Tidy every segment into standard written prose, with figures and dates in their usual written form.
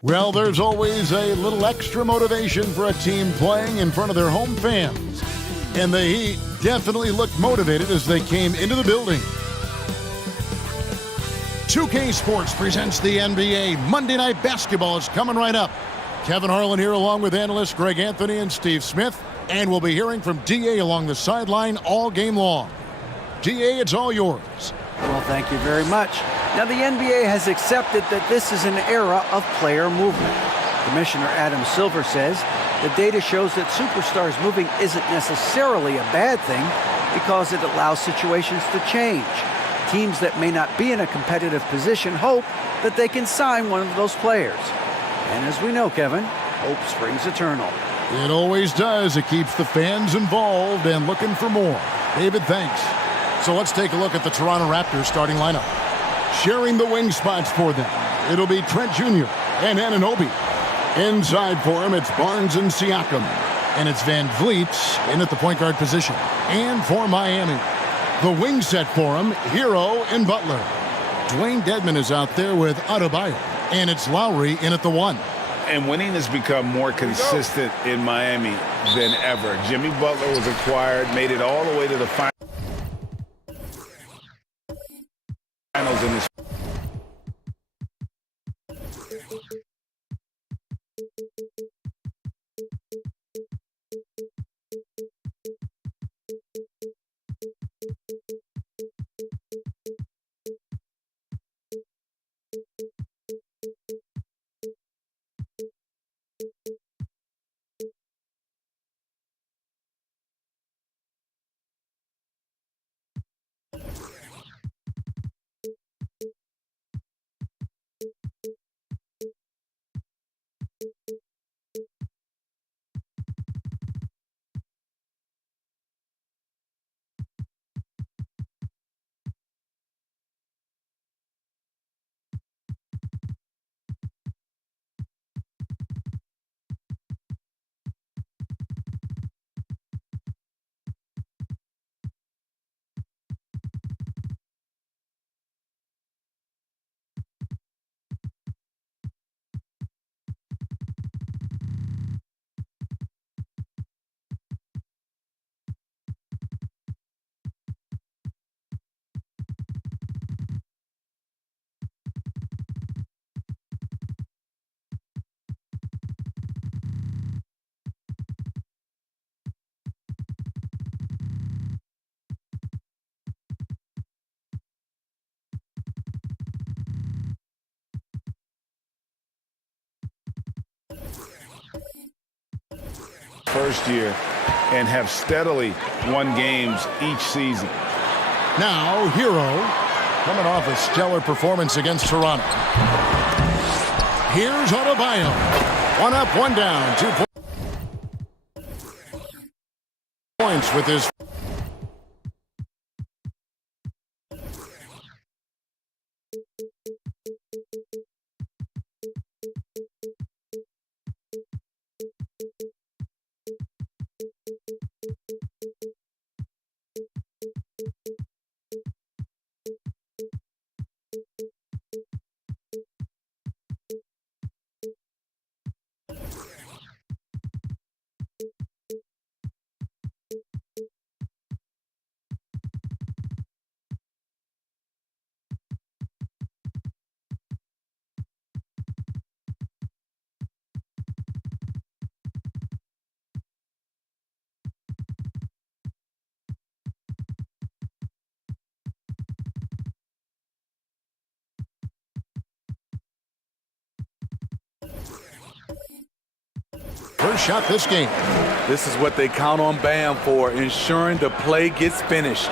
Well, there's always a little extra motivation for a team playing in front of their home fans. And the Heat definitely looked motivated as they came into the building. 2K Sports presents the NBA. Monday Night Basketball is coming right up. Kevin Harlan here along with analysts Greg Anthony and Steve Smith. And we'll be hearing from D.A. along the sideline all game long. D.A., it's all yours. Well, thank you very much. Now, the NBA has accepted that this is an era of player movement. Commissioner Adam Silver says the data shows that superstars moving isn't necessarily a bad thing because it allows situations to change. Teams that may not be in a competitive position hope that they can sign one of those players. And as we know, Kevin, hope springs eternal. It always does. It keeps the fans involved and looking for more. David, thanks. So let's take a look at the Toronto Raptors starting lineup. Sharing the wing spots for them, it'll be Trent Jr. and Anunoby. Inside for him, it's Barnes and Siakam. And it's Van Vliet in at the point guard position. And for Miami, the wing set for him, Hero and Butler. Dwayne Dedmon is out there with Adebayo. And it's Lowry in at the 1. And winning has become more consistent in Miami than ever. Jimmy Butler was acquired, made it all the way to the finals in this. First year and have steadily won games each season. Now, Hero, coming off a stellar performance against Toronto. Here's Adebayo. 1 up, 1 down. 2 points with his. First shot this game. This is what they count on Bam for, ensuring the play gets finished.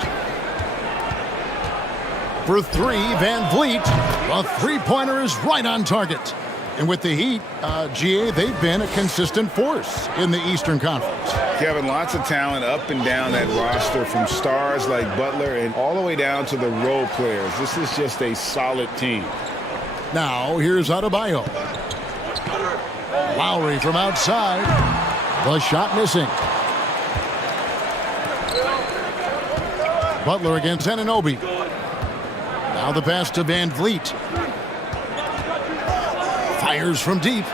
For 3, Van Vliet. A three-pointer is right on target. And with the Heat, GA, they've been a consistent force in the Eastern Conference. Kevin, lots of talent up and down that roster, from stars like Butler and all the way down to the role players. This is just a solid team. Now, here's Adebayo. Lowry from outside. The shot missing. Butler against Anunoby. Now the pass to Van Vliet. Fires from deep.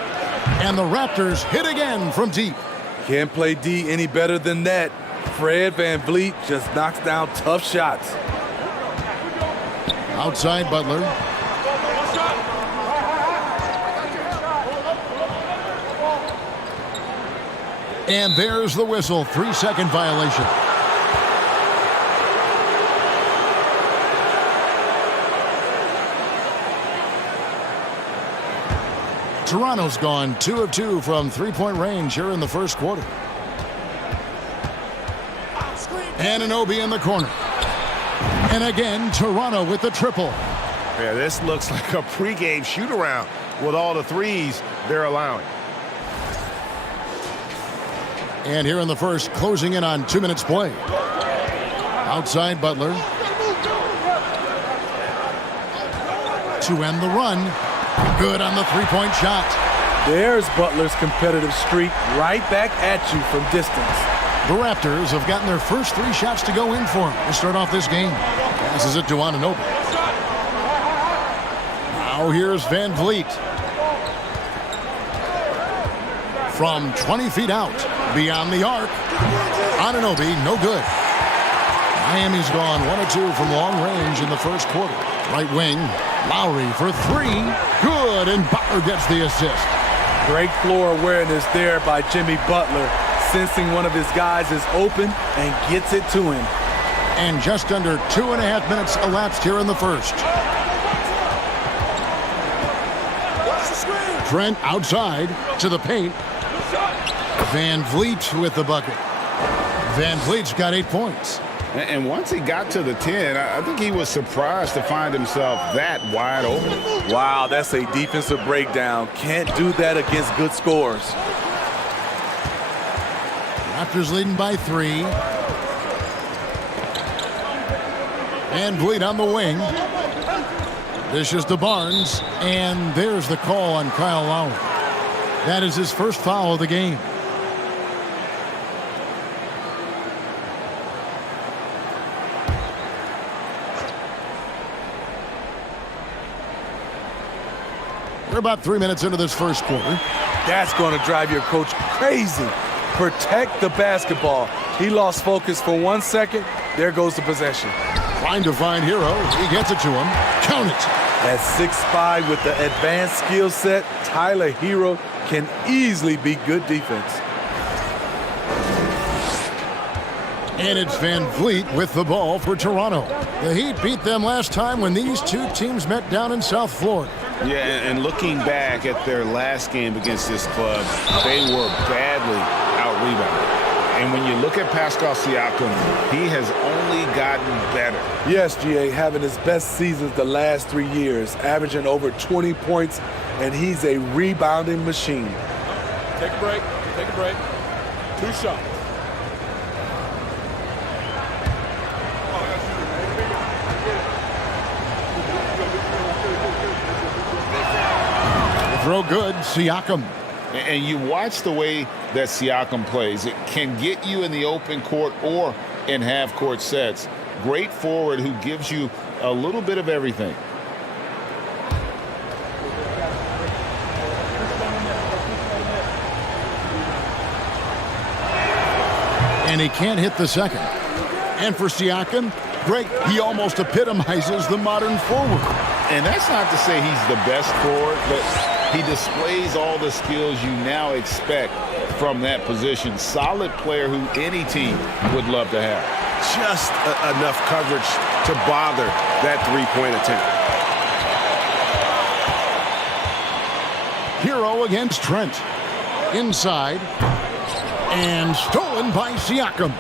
And the Raptors hit again from deep. Can't play D any better than that. Fred Van Vliet just knocks down tough shots. Outside Butler. And there's the whistle. 3-second violation. Toronto's gone 2 of 2 from three-point range here in the first quarter. Anunoby in the corner. And again, Toronto with the triple. Yeah, this looks like a pregame shoot-around with all the threes they're allowing. And here in the first, closing in on 2 minutes play. Outside Butler. To end the run. Good on the three-point shot. There's Butler's competitive streak right back at you from distance. The Raptors have gotten their first 3 shots to go in for him to start off this game. Passes it to Anunoby. Now here's Van Vliet. From 20 feet out, beyond the arc. Anunoby, no good. Miami's gone 1 of 2 from long range in the first quarter. Right wing, Lowry for 3. Good, and Butler gets the assist. Great floor awareness there by Jimmy Butler, sensing one of his guys is open and gets it to him. And just under 2.5 minutes elapsed here in the first. Trent outside to the paint. Van Vliet with the bucket. Van Vliet's got 8 points. And once he got to the 10, I think he was surprised to find himself that wide open. Wow, that's a defensive breakdown. Can't do that against good scores. Raptors leading by 3. Van Vliet on the wing. Dishes to Barnes. And there's the call on Kyle Lowry. That is his first foul of the game. We're about 3 minutes into this first quarter. That's going to drive your coach crazy. Protect the basketball. He lost focus for 1 second. There goes the possession. Trying to find Hero. He gets it to him. Count it. At 6'5" with the advanced skill set, Tyler Hero can easily be good defense. And it's Van Vliet with the ball for Toronto. The Heat beat them last time when these two teams met down in South Florida. Yeah, and looking back at their last game against this club, they were badly out-rebounded. And when you look at Pascal Siakam, he has only gotten better. Yes, GA, having his best seasons the last 3 years, averaging over 20 points, and he's a rebounding machine. Take a break. Take a break. 2 shots. Throw good, Siakam. And you watch the way that Siakam plays. It can get you in the open court or in half-court sets. Great forward who gives you a little bit of everything. And he can't hit the second. And for Siakam, great. He almost epitomizes the modern forward. And that's not to say he's the best forward, but he displays all the skills you now expect from that position. Solid player who any team would love to have. Just enough coverage to bother that three-point attempt. Hero against Trent. Inside. And stolen by Siakam.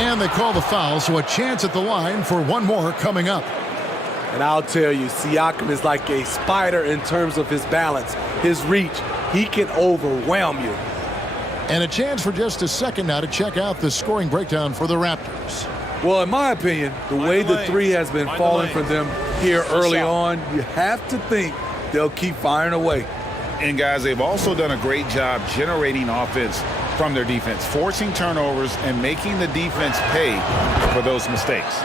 And they call the foul, so a chance at the line for one more coming up. And I'll tell you, Siakam is like a spider in terms of his balance, his reach. He can overwhelm you. And a chance for just a second now to check out the scoring breakdown for the Raptors. Well, in my opinion, the way the three has been falling for them here early on, you have to think they'll keep firing away. And guys, they've also done a great job generating offense from their defense, forcing turnovers and making the defense pay for those mistakes.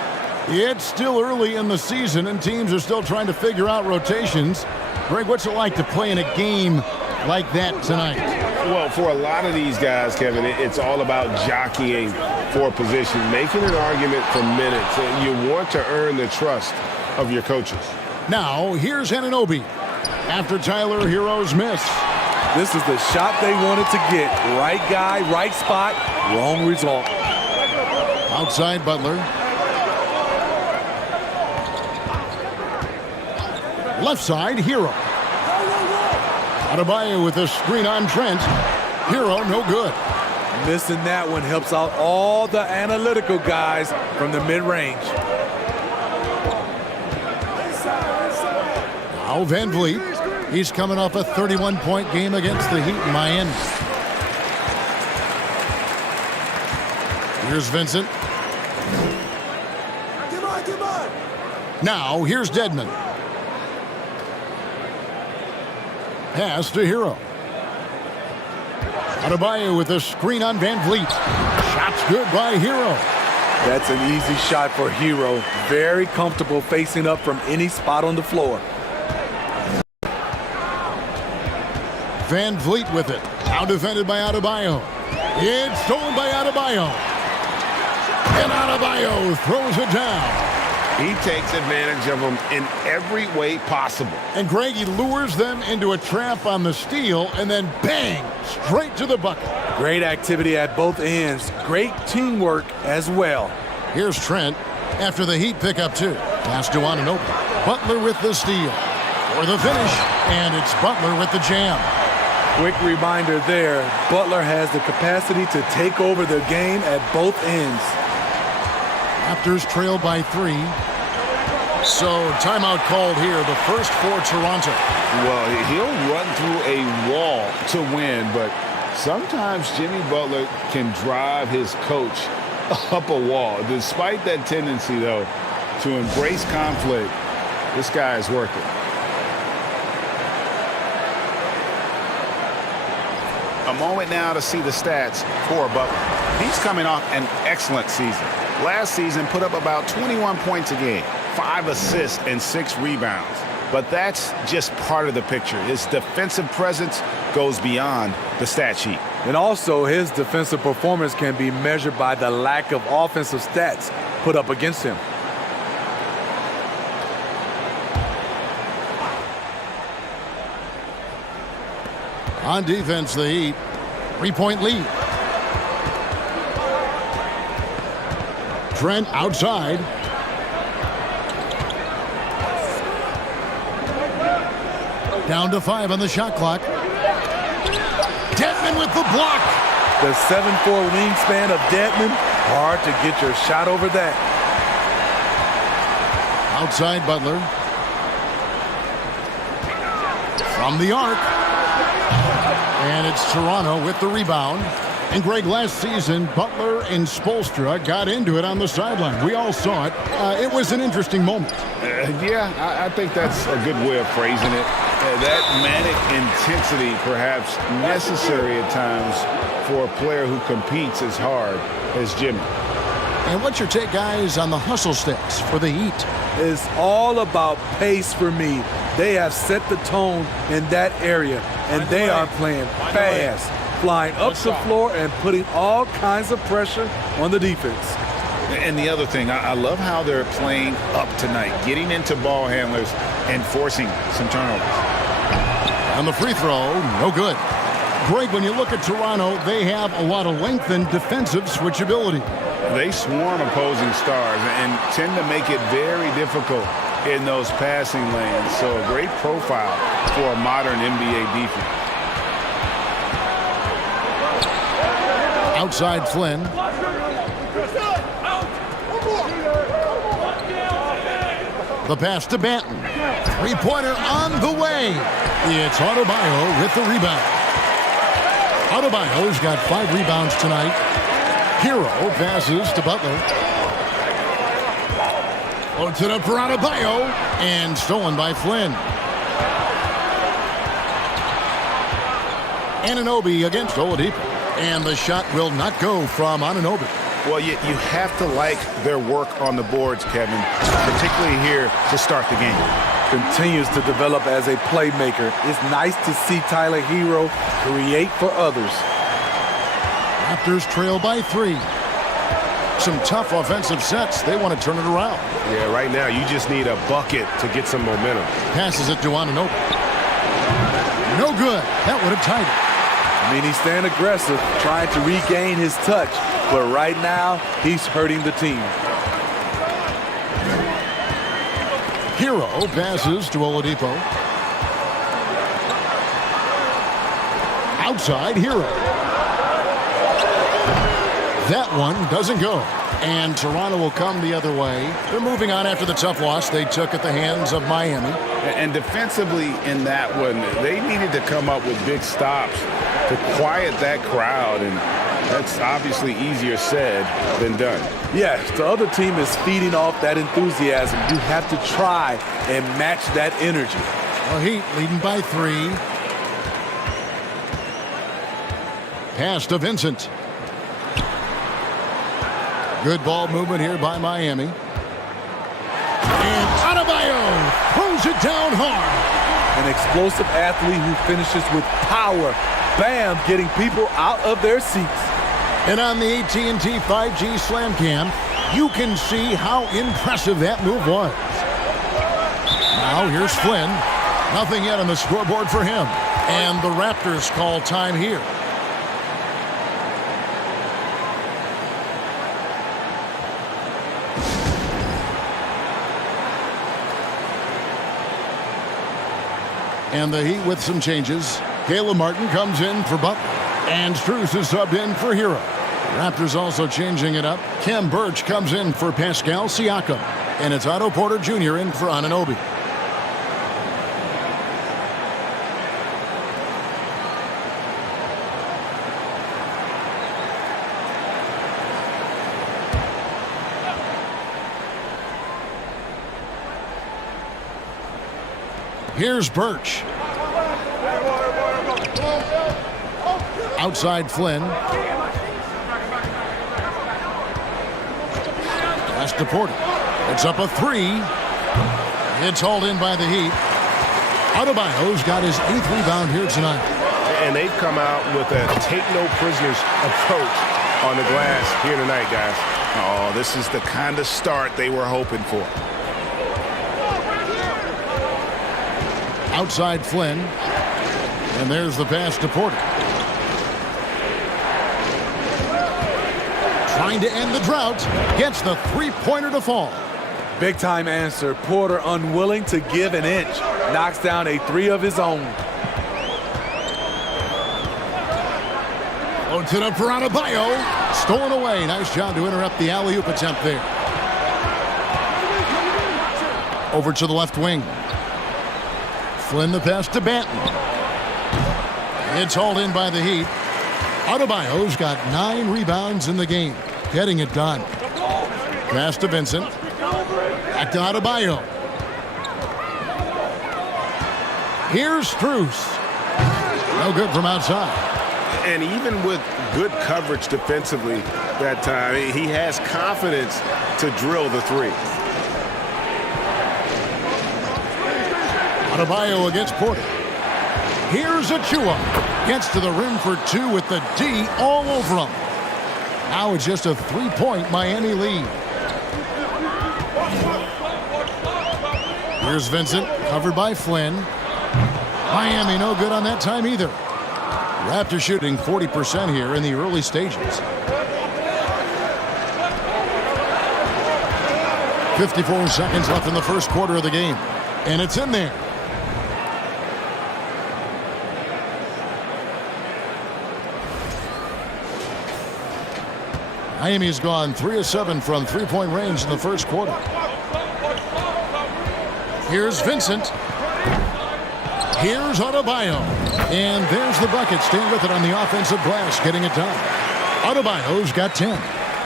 It's still early in the season, and teams are still trying to figure out rotations. Greg, what's it like to play in a game like that tonight? Well, for a lot of these guys, Kevin, it's all about jockeying for position, making an argument for minutes. You want to earn the trust of your coaches. Now, here's Anunoby after Tyler Hero's miss. This is the shot they wanted to get. Right guy, right spot, wrong result. Outside Butler. Left side, Hero. Adebayo with a screen on Trent. Hero, no good. Missing that one helps out all the analytical guys from the mid-range. Now Van Vliet. He's coming off a 31-point game against the Heat in Miami. Here's Vincent. Now here's Dedmon. Pass to Hero. Adebayo with a screen on Van Vliet. Shot's good by Hero. That's an easy shot for Hero. Very comfortable facing up from any spot on the floor. Van Vliet with it. Now defended by Adebayo. It's stolen by Adebayo. And Adebayo throws it down. He takes advantage of them in every way possible. And Greg, he lures them into a trap on the steal, and then bang, straight to the bucket. Great activity at both ends. Great teamwork as well. Here's Trent after the Heat pick up two. Pass to Anunoby. Butler with the steal. For the finish, and it's Butler with the jam. Quick reminder there, Butler has the capacity to take over the game at both ends. Raptors trail by 3. So timeout called here, the first for Toronto. Well, he'll run through a wall to win, but sometimes Jimmy Butler can drive his coach up a wall. Despite that tendency, though, to embrace conflict, this guy is working. A moment now to see the stats for Butler. He's coming off an excellent season. Last season put up about 21 points a game, 5 assists and 6 rebounds. But that's just part of the picture. His defensive presence goes beyond the stat sheet. And also his defensive performance can be measured by the lack of offensive stats put up against him. On defense, the Heat. 3-point lead. Trent outside. Down to 5 on the shot clock. Dedmon with the block. The 7'4" wingspan of Dedmon. Hard to get your shot over that. Outside Butler. From the arc. And it's Toronto with the rebound. And Greg, last season, Butler and Spoelstra got into it on the sideline. We all saw it. It was an interesting moment. I think that's a good way of phrasing it. That manic intensity perhaps necessary at times for a player who competes as hard as Jimmy. And what's your take, guys, on the hustle stats for the Heat? It's all about pace for me. They have set the tone in that area, and they are playing fast, flying up the floor and putting all kinds of pressure on the defense. And the other thing, I love how they're playing up tonight, getting into ball handlers and forcing some turnovers. On the free throw, no good. Greg, when you look at Toronto, they have a lot of length and defensive switchability. They swarm opposing stars and tend to make it very difficult in those passing lanes. So a great profile for a modern NBA defense. Outside Flynn. The pass to Banton. Three-pointer on the way. It's Adebayo with the rebound. Adebayo's got 5 rebounds tonight. Hero passes to Butler. Floats it up for Adebayo. And stolen by Flynn. Anunoby against Oladipo. And the shot will not go from Anunoby. Well, you have to like their work on the boards, Kevin, particularly here to start the game. Continues to develop as a playmaker. It's nice to see Tyler Hero create for others. Raptors trail by 3. Some tough offensive sets. They want to turn it around. Yeah, right now you just need a bucket to get some momentum. Passes it to Anunoby. No good. That would have tied it. I mean, he's staying aggressive, trying to regain his touch. But right now, he's hurting the team. Hero passes to Oladipo. Outside, Hero. That one doesn't go. And Toronto will come the other way. They're moving on after the tough loss they took at the hands of Miami. And defensively in that one, they needed to come up with big stops to quiet that crowd. And that's obviously easier said than done. Yes, the other team is feeding off that enthusiasm. You have to try and match that energy. The Heat leading by 3. Pass to Vincent. Good ball movement here by Miami. And Adebayo throws it down hard. An explosive athlete who finishes with power. Bam, getting people out of their seats. And on the AT&T 5G Slam Cam, you can see how impressive that move was. Now here's Flynn. Nothing yet on the scoreboard for him. And the Raptors call time here. And the Heat with some changes. Caleb Martin comes in for Butler. And Strus is subbed in for Hero. Raptors also changing it up. Khem Birch comes in for Pascal Siakam. And it's Otto Porter Jr. in for Anunoby. Here's Birch. Outside Flynn. Pass to Porter. It's up a 3. It's hauled in by the Heat. Adebayo's got his 8th rebound here tonight. And they've come out with a take-no-prisoners approach on the glass here tonight, guys. Oh, this is the kind of start they were hoping for. Outside Flynn. And there's the pass to Porter. Trying to end the drought. Gets the three-pointer to fall. Big time answer. Porter unwilling to give an inch. Knocks down a 3 of his own. Loads it up for Adebayo. Stolen away. Nice job to interrupt the alley-oop attempt there. Over to the left wing. Flynn the pass to Banton. It's hauled in by the Heat. Adebayo's got 9 rebounds in the game. Getting it done. Pass to Vincent. Back to Adebayo. Here's Strus. No good from outside. And even with good coverage defensively that time, he has confidence to drill the 3. Adebayo against Porter. Here's Achua. Gets to the rim for 2 with the D all over him. Now it's just a 3-point Miami lead. Here's Vincent, covered by Flynn. Miami no good on that time either. Raptors shooting 40% here in the early stages. 54 seconds left in the first quarter of the game. And it's in there. Miami's gone 3 of 7 from three-point range in the first quarter. Here's Vincent. Here's Adebayo. And there's the bucket. Staying with it on the offensive glass, getting it done. Adebayo's got 10.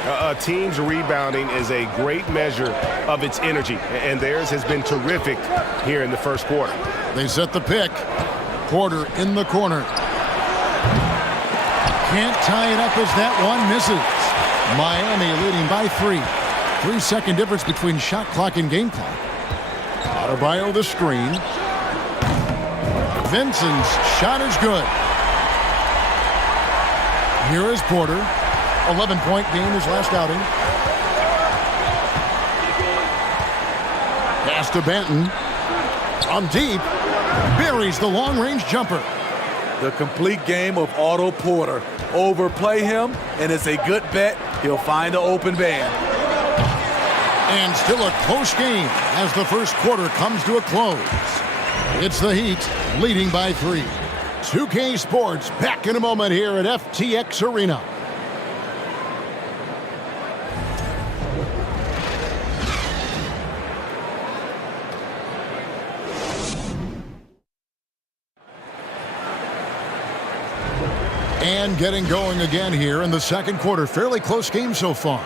A team's rebounding is a great measure of its energy, and theirs has been terrific here in the first quarter. They set the pick. Porter in the corner. Can't tie it up as that one misses. Miami leading by 3. 3-second difference between shot clock and game clock. Adebayo the screen. Vincent's shot is good. Here is Porter. 11-point game his last outing. Pass to Benton. On deep. Buries the long-range jumper. The complete game of Otto Porter. Overplay him, and it's a good bet he'll find an open man. And still a close game as the first quarter comes to a close. It's the Heat leading by 3. 2K Sports back in a moment here at FTX Arena. And getting going again here in the second quarter. Fairly close game so far.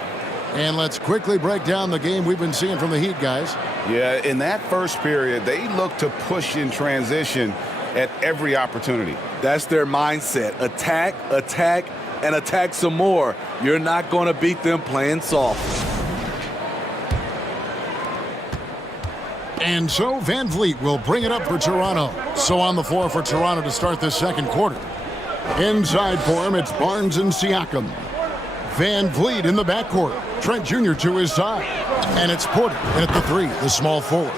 And let's quickly break down the game we've been seeing from the Heat, guys. Yeah, in that first period, they looked to push in transition at every opportunity. That's their mindset. Attack, attack, and attack some more. You're not going to beat them playing soft. And so Van Vliet will bring it up for Toronto. So on the floor for Toronto to start this second quarter. Inside for him, it's Barnes and Siakam. Van Vliet in the backcourt. Trent Jr. to his side. And it's Porter in at the 3, the small forward.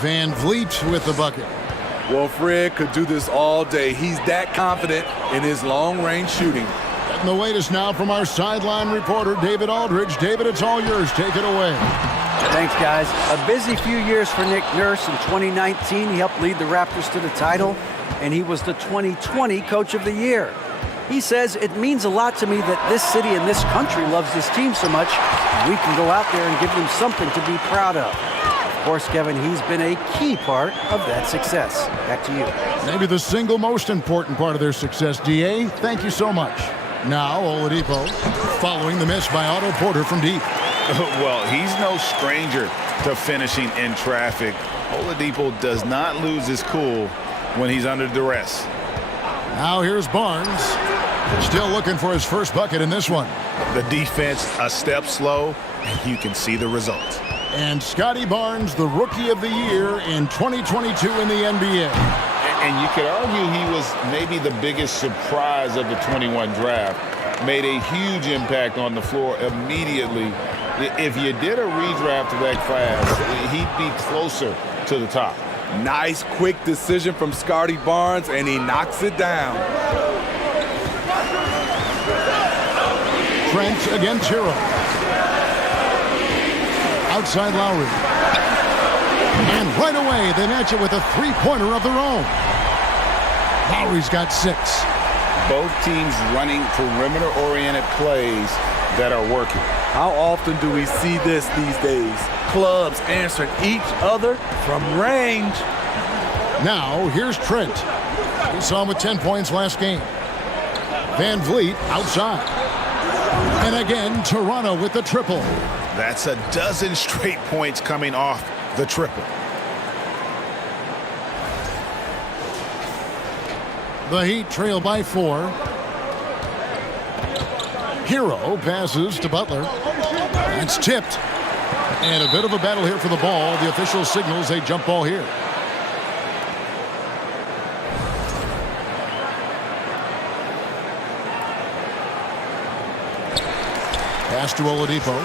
Van Vliet with the bucket. Well, Fred could do this all day. He's that confident in his long-range shooting. And the latest now from our sideline reporter, David Aldridge. David, it's all yours. Take it away. Thanks, guys. A busy few years for Nick Nurse. In 2019, he helped lead the Raptors to the title, and he was the 2020 Coach of the Year. He says, it means a lot to me that this city and this country loves this team so much, we can go out there and give them something to be proud of. Of course, Kevin, he's been a key part of that success. Back to you. Maybe the single most important part of their success, D.A. Thank you so much. Now, Oladipo, following the miss by Otto Porter from deep. Well, he's no stranger to finishing in traffic. Oladipo does not lose his cool when he's under duress. Now here's Barnes. Still looking for his first bucket in this one. The defense a step slow, and you can see the result. And Scotty Barnes, the Rookie of the Year in 2022 in the NBA. And you could argue he was maybe the biggest surprise of the 21 draft. Made a huge impact on the floor immediately. If you did a redraft that class, he'd be closer to the top. Nice, quick decision from Scotty Barnes, and he knocks it down. Trent against Hero. Outside Lowry. And right away, they match it with a three-pointer of their own. Lowry's got 6. Both teams running perimeter-oriented plays that are working. How often do we see this these days? Clubs answering each other from range. Now, here's Trent. We saw him with 10 points last game. Van Vliet outside. And again, Toronto with the triple. That's a dozen straight points coming off the triple. The Heat trail by 4. Hero passes to Butler. It's tipped. And a bit of a battle here for the ball. The official signals a jump ball here. Pass to Oladipo.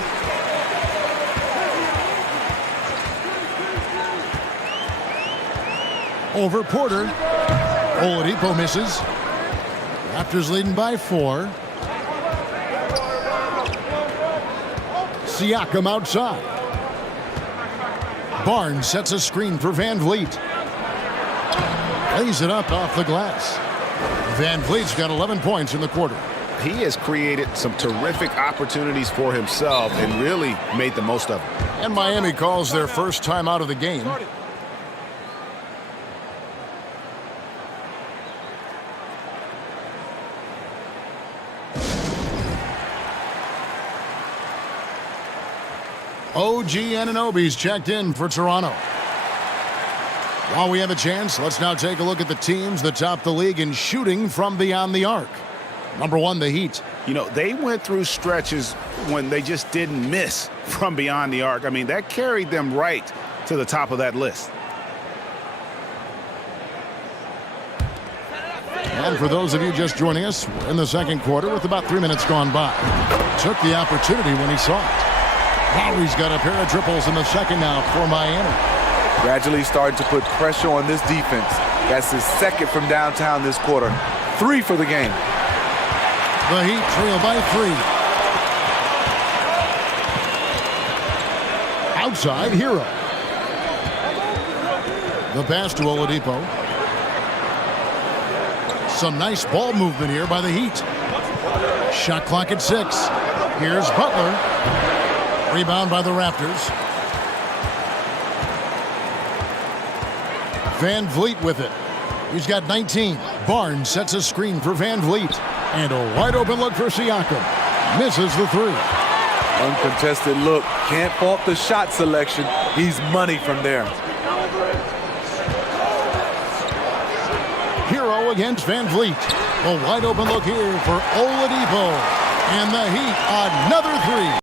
Over Porter. Oladipo misses. Raptors leading by 4. Siakam outside. Barnes sets a screen for Van Vliet. Lays it up off the glass. Van Vliet's got 11 points in the quarter. He has created some terrific opportunities for himself and really made the most of them. And Miami calls their first time out of the game. OG Anunoby's checked in for Toronto. While we have a chance, let's now take a look at the teams that top the league in shooting from beyond the arc. Number 1, the Heat. You know, they went through stretches when they just didn't miss from beyond the arc. I mean, that carried them right to the top of that list. And for those of you just joining us, we're in the second quarter with about 3 minutes gone by. Took the opportunity when he saw it. Lowry's got a pair of triples in the second now for Miami. Gradually starting to put pressure on this defense. That's his second from downtown this quarter. 3 for the game. The Heat trail by 3. Outside, Hero. The pass to Oladipo. Some nice ball movement here by the Heat. Shot clock at 6. Here's Butler. Rebound by the Raptors. Van Vliet with it. He's got 19. Barnes sets a screen for Van Vliet. And a wide open look for Siakam. Misses the 3. Uncontested look. Can't fault the shot selection. He's money from there. Hero against Van Vliet. A wide open look here for Oladipo. And the Heat, another 3.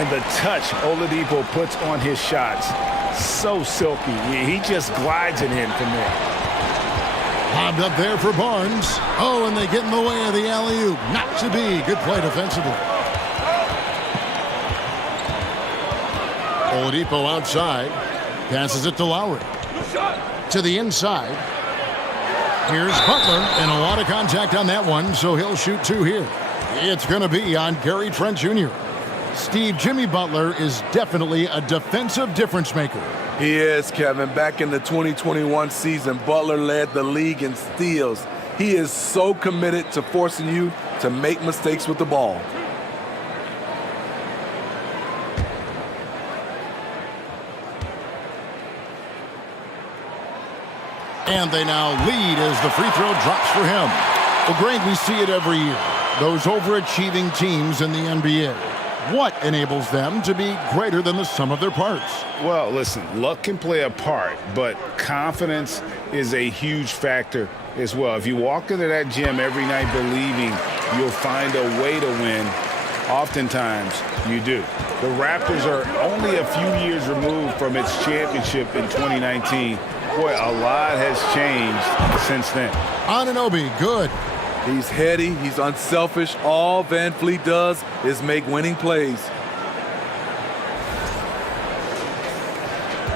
And the touch Oladipo puts on his shots, so silky. He just glides it in from there. Lobbed up there for Barnes. Oh, and they get in the way of the alley-oop. Not to be. Good play defensively. Oladipo outside. Passes it to Lowry. To the inside. Here's Butler. And a lot of contact on that one, so he'll shoot 2 here. It's going to be on Gary Trent Jr. Steve, Jimmy Butler is definitely a defensive difference maker. He is, Kevin. Back in the 2021 season, Butler led the league in steals. He is so committed to forcing you to make mistakes with the ball. And they now lead as the free throw drops for him. Well, Greg, we see it every year. Those overachieving teams in the NBA. What enables them to be greater than the sum of their parts? Well, listen, luck can play a part, but confidence is a huge factor as well. If you walk into that gym every night believing you'll find a way to win, oftentimes you do. The Raptors are only a few years removed from its championship in 2019. Boy, a lot has changed since then. Anunoby, good. He's heady, he's unselfish. All Van Vliet does is make winning plays.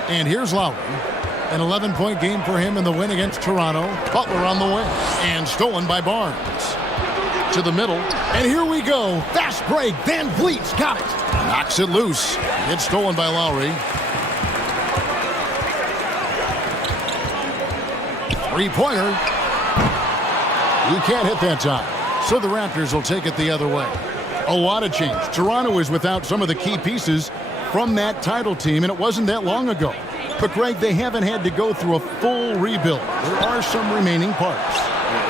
And here's Lowry. An 11-point game for him in the win against Toronto. Butler on the win. And stolen by Barnes. To the middle. And here we go. Fast break. Van Vliet's got it. Knocks it loose. It's stolen by Lowry. Three-pointer. You can't hit that time. So the Raptors will take it the other way. A lot of change. Toronto is without some of the key pieces from that title team, and it wasn't that long ago. But, Greg, they haven't had to go through a full rebuild. There are some remaining parts.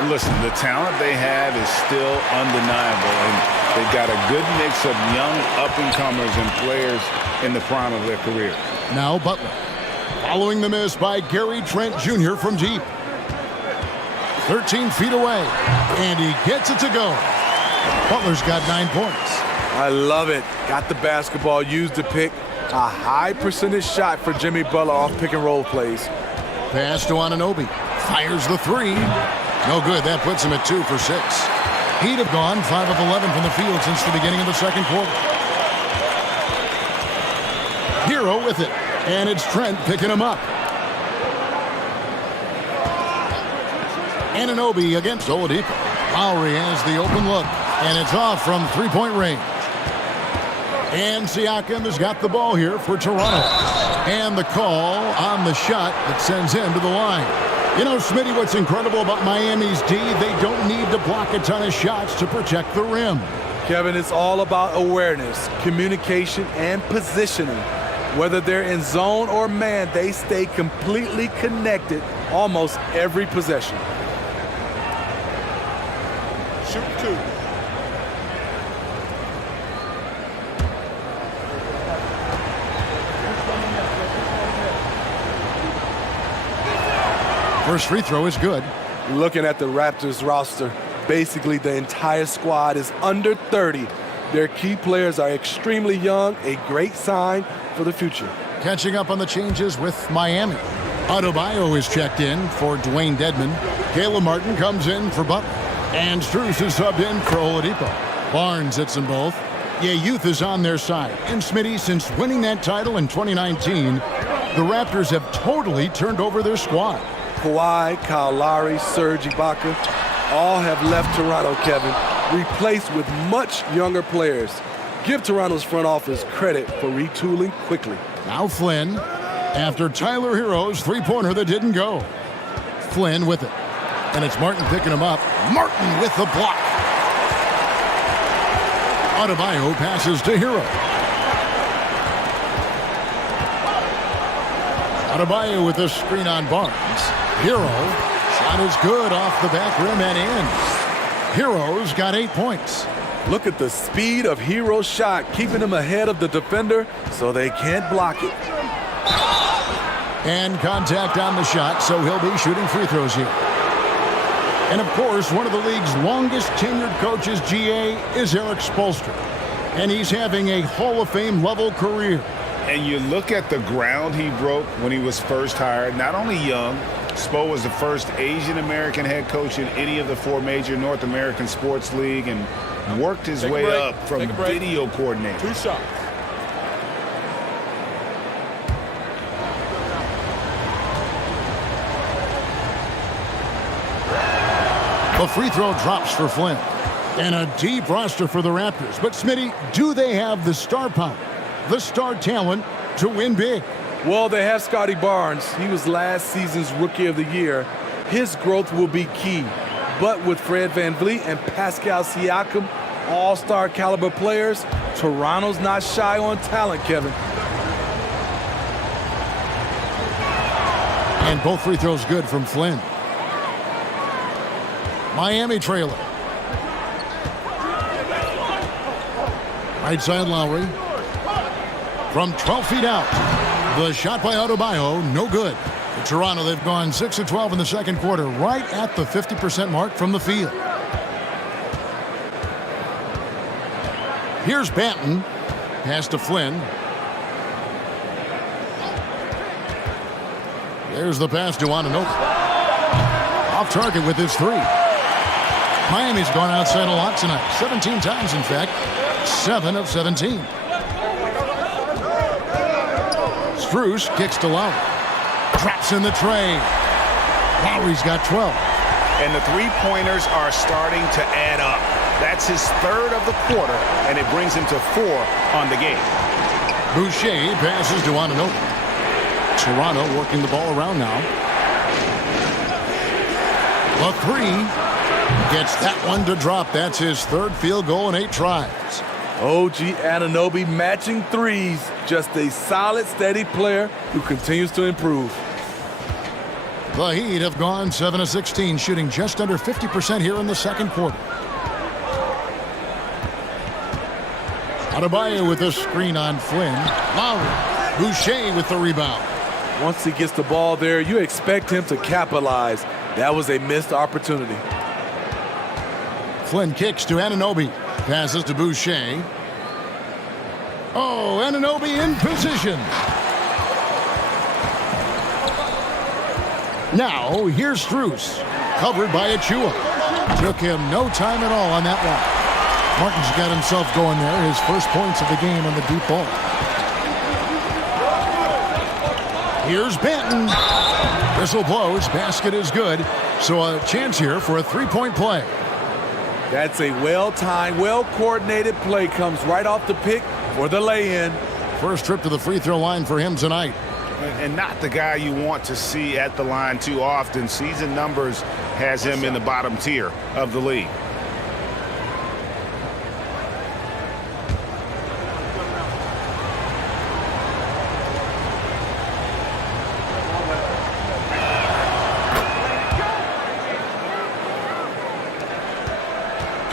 Listen, the talent they have is still undeniable, and they've got a good mix of young up-and-comers and players in the prime of their career. Now Butler. Following the miss by Gary Trent Jr. from deep. 13 feet away, and he gets it to go. Butler's got 9 points. I love it. Got the basketball, used the pick. A high percentage shot for Jimmy Butler off pick-and-roll plays. Pass to Anunoby. Fires the 3. No good. That puts him at 2 for 6. He'd have gone 5 of 11 from the field since the beginning of the second quarter. Hero with it, and it's Trent picking him up. Anunoby against Oladipo. Lowry has the open look, and it's off from three-point range. And Siakam has got the ball here for Toronto. And the call on the shot that sends him to the line. You know, Smitty, what's incredible about Miami's D, they don't need to block a ton of shots to protect the rim. Kevin, it's all about awareness, communication, and positioning. Whether they're in zone or man, they stay completely connected almost every possession. Shoot 2. First free throw is good. Looking at the Raptors roster, basically the entire squad is under 30. Their key players are extremely young, a great sign for the future. Catching up on the changes with Miami. Adebayo is checked in for Dwayne Dedmon. Caleb Martin comes in for Butler. And Strus is subbed in for Oladipo. Barnes hits them both. Youth is on their side. And Smitty, since winning that title in 2019, the Raptors have totally turned over their squad. Kawhi, Kyle Lowry, Serge Ibaka, all have left Toronto, Kevin, replaced with much younger players. Give Toronto's front office credit for retooling quickly. Now Flynn, after Tyler Hero's three-pointer that didn't go. Flynn with it. And it's Martin picking him up. Martin with the block. Adebayo passes to Hero. Adebayo with a screen on Barnes. Hero, shot is good off the back rim and in. Hero's got 8 points. Look at the speed of Hero's shot, keeping him ahead of the defender so they can't block it. And contact on the shot, so he'll be shooting free throws here. And of course, one of the league's longest tenured coaches, GA, is Eric Spoelstra. And he's having a Hall of Fame level career. And you look at the ground he broke when he was first hired. Not only young, Spo was the first Asian-American head coach in any of the 4 major North American sports league and worked his way up from video coordinator. 2 shots. The free throw drops for Flynn. And a deep roster for the Raptors. But Smitty, do they have the star power, the star talent to win big? Well, they have Scotty Barnes. He was last season's Rookie of the Year. His growth will be key. But with Fred VanVleet and Pascal Siakam, all-star caliber players, Toronto's not shy on talent, Kevin. And both free throws good from Flynn. Miami trailer. Right side Lowry. From 12 feet out. The shot by Adebayo, no good. For Toronto, they've gone 6 of 12 in the second quarter, right at the 50% mark from the field. Here's Banton. Pass to Flynn. There's the pass to Anunoby. Off target with his 3. Miami's gone outside a lot tonight. 17 times, in fact. 7 of 17. Strus kicks to Lowry. Drops in the tray. Lowry's got 12. And the three-pointers are starting to add up. That's his 3rd of the quarter, and it brings him to 4 on the game. Boucher passes to Anunoby. Toronto working the ball around now. The 3 gets that one to drop. That's his 3rd field goal in 8 tries. OG Anunoby matching threes. Just a solid, steady player who continues to improve. The Heat have gone 7 of 16, shooting just under 50% here in the second quarter. Adebayo with a screen on Flynn. Lowry. Boucher with the rebound. Once he gets the ball there, you expect him to capitalize. That was a missed opportunity. Flynn kicks to Anunoby. Passes to Boucher. Oh, Anunoby in position. Now, here's Strus. Covered by Achua. Took him no time at all on that one. Martin's got himself going there. His first points of the game on the deep ball. Here's Banton. Whistle blows. Basket is good. So a chance here for a three-point play. That's a well-timed, well-coordinated play. Comes right off the pick for the lay-in. First trip to the free throw line for him tonight. And not the guy you want to see at the line too often. Season numbers has him in the bottom tier of the league.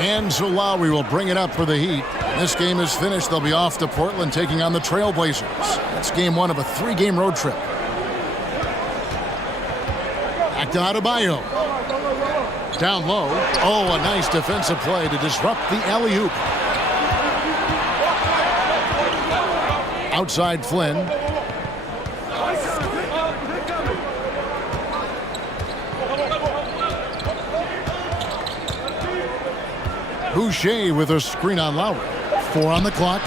And so Lowry will bring it up for the Heat. This game is finished. They'll be off to Portland taking on the Trailblazers. That's game one of a 3-game road trip. Back to Adebayo. Down low. Oh, a nice defensive play to disrupt the alley-oop. Outside Flynn. Boucher with a screen on Lowry. 4 on the clock.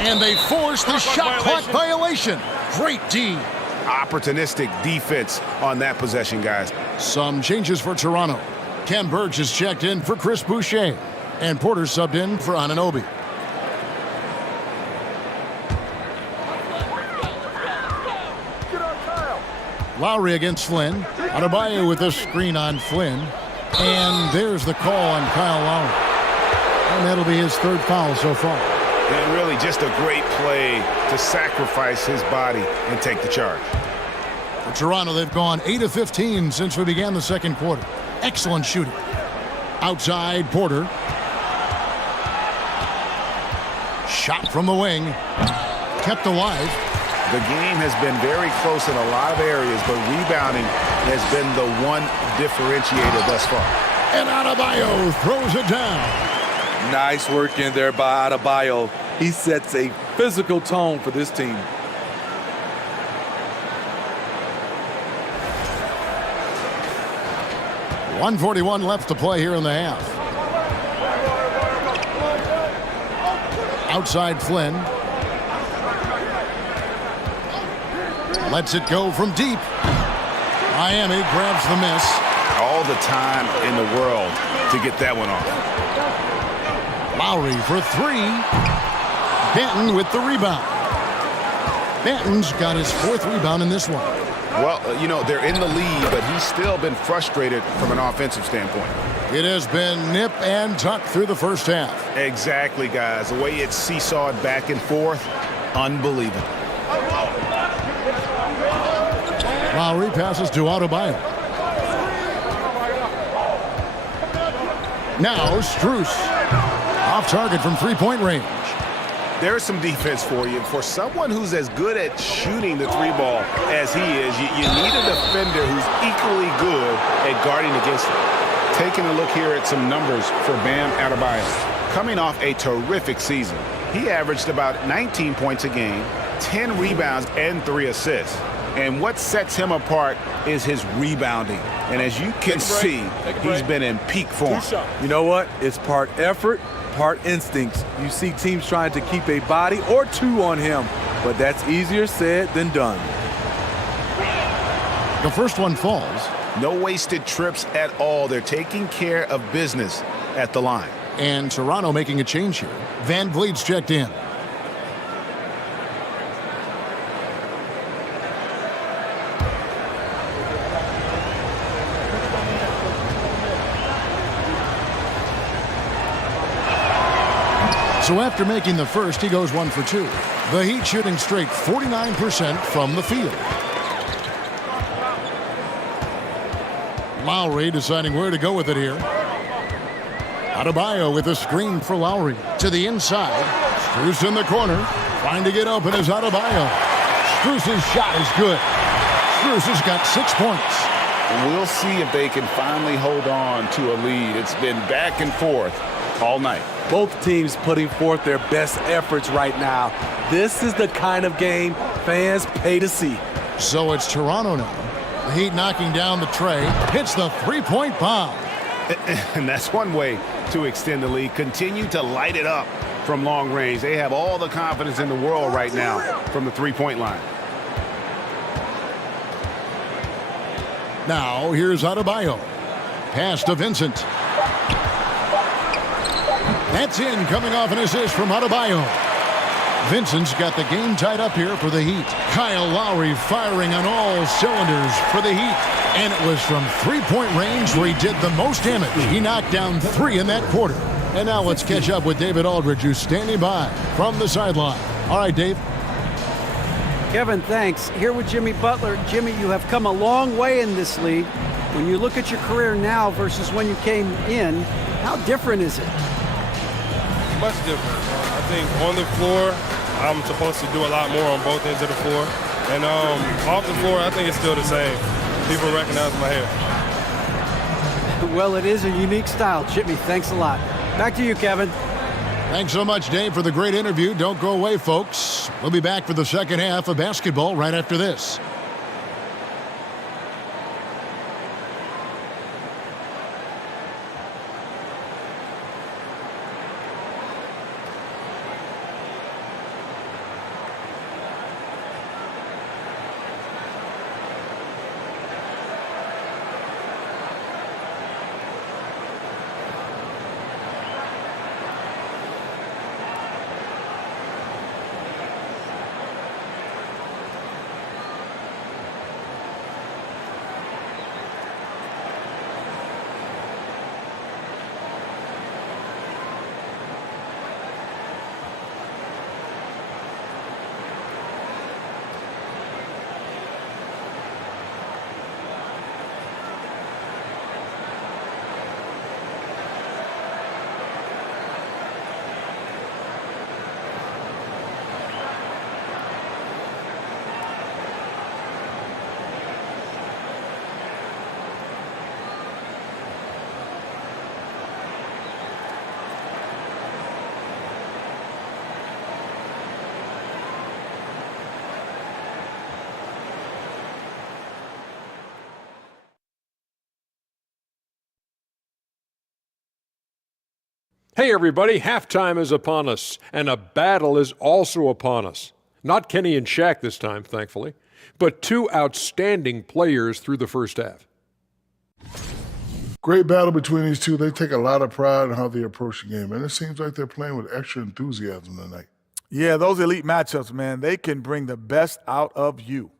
And they force the shot clock violation. Great D. Opportunistic defense on that possession, guys. Some changes for Toronto. Ken Burge is checked in for Chris Boucher. And Porter subbed in for Anunoby. Lowry against Flynn. Adebayo with a screen on Flynn. And there's the call on Kyle Lowry. And that'll be his 3rd foul so far. And really just a great play to sacrifice his body and take the charge. For Toronto, they've gone 8 of 15 since we began the second quarter. Excellent shooting. Outside, Porter. Shot from the wing. Kept alive. The game has been very close in a lot of areas, but rebounding has been the one differentiator thus far. And Adebayo throws it down. Nice work in there by Adebayo. He sets a physical tone for this team. .141 left to play here in the half. Outside Flynn. Lets it go from deep. Miami grabs the miss. All the time in the world to get that one off. Lowry for 3. Benton with the rebound. Benton's got his 4th rebound in this one. Well, you know, they're in the lead, but he's still been frustrated from an offensive standpoint. It has been nip and tuck through the first half. Exactly, guys. The way it's seesawed back and forth, unbelievable. Lowry passes to Adebayo. Now Strus. Off target from 3-point range. There's some defense for you. For someone who's as good at shooting the 3-ball as he is, you need a defender who's equally good at guarding against it. Taking a look here at some numbers for Bam Adebayo. Coming off a terrific season, he averaged about 19 points a game, 10 rebounds, and 3 assists. And what sets him apart is his rebounding. And as you can see, he's been in peak form. You know what? It's part effort, part instincts. You see teams trying to keep a body or 2 on him, but that's easier said than done. The first one falls. No wasted trips at all. They're taking care of business at the line. And Toronto making a change here. Van Vliet's checked in. So after making the first, he goes 1 for 2. The Heat shooting straight 49% from the field. Lowry deciding where to go with it here. Adebayo with a screen for Lowry. To the inside. Strus in the corner. Trying to get open is Adebayo. Strus's shot is good. Strus has got 6 points. We'll see if they can finally hold on to a lead. It's been back and forth all night. Both teams putting forth their best efforts right now. This is the kind of game fans pay to see. So it's Toronto now. The Heat knocking down the tray. Hits the 3-point bomb. And that's one way to extend the lead. Continue to light it up from long range. They have all the confidence in the world right now from the 3-point line. Now here's Adebayo. Pass to Vincent. That's in, coming off an assist from Adebayo. Vincent's got the game tied up here for the Heat. Kyle Lowry firing on all cylinders for the Heat. And it was from 3-point range where he did the most damage. He knocked down 3 in that quarter. And now let's catch up with David Aldridge, who's standing by from the sideline. All right, Dave. Kevin, thanks. Here with Jimmy Butler. Jimmy, you have come a long way in this league. When you look at your career now versus when you came in, how different is it? Much different. I think on the floor, I'm supposed to do a lot more on both ends of the floor. And off the floor, I think it's still the same. People recognize my hair. Well, it is a unique style. Jimmy, thanks a lot. Back to you, Kevin. Thanks so much, Dave, for the great interview. Don't go away, folks. We'll be back for the second half of basketball right after this. Hey everybody, halftime is upon us, and a battle is also upon us. Not Kenny and Shaq this time, thankfully, but two outstanding players through the first half. Great battle between these two. They take a lot of pride in how they approach the game, and it seems like they're playing with extra enthusiasm tonight. Yeah, those elite matchups, man, they can bring the best out of you.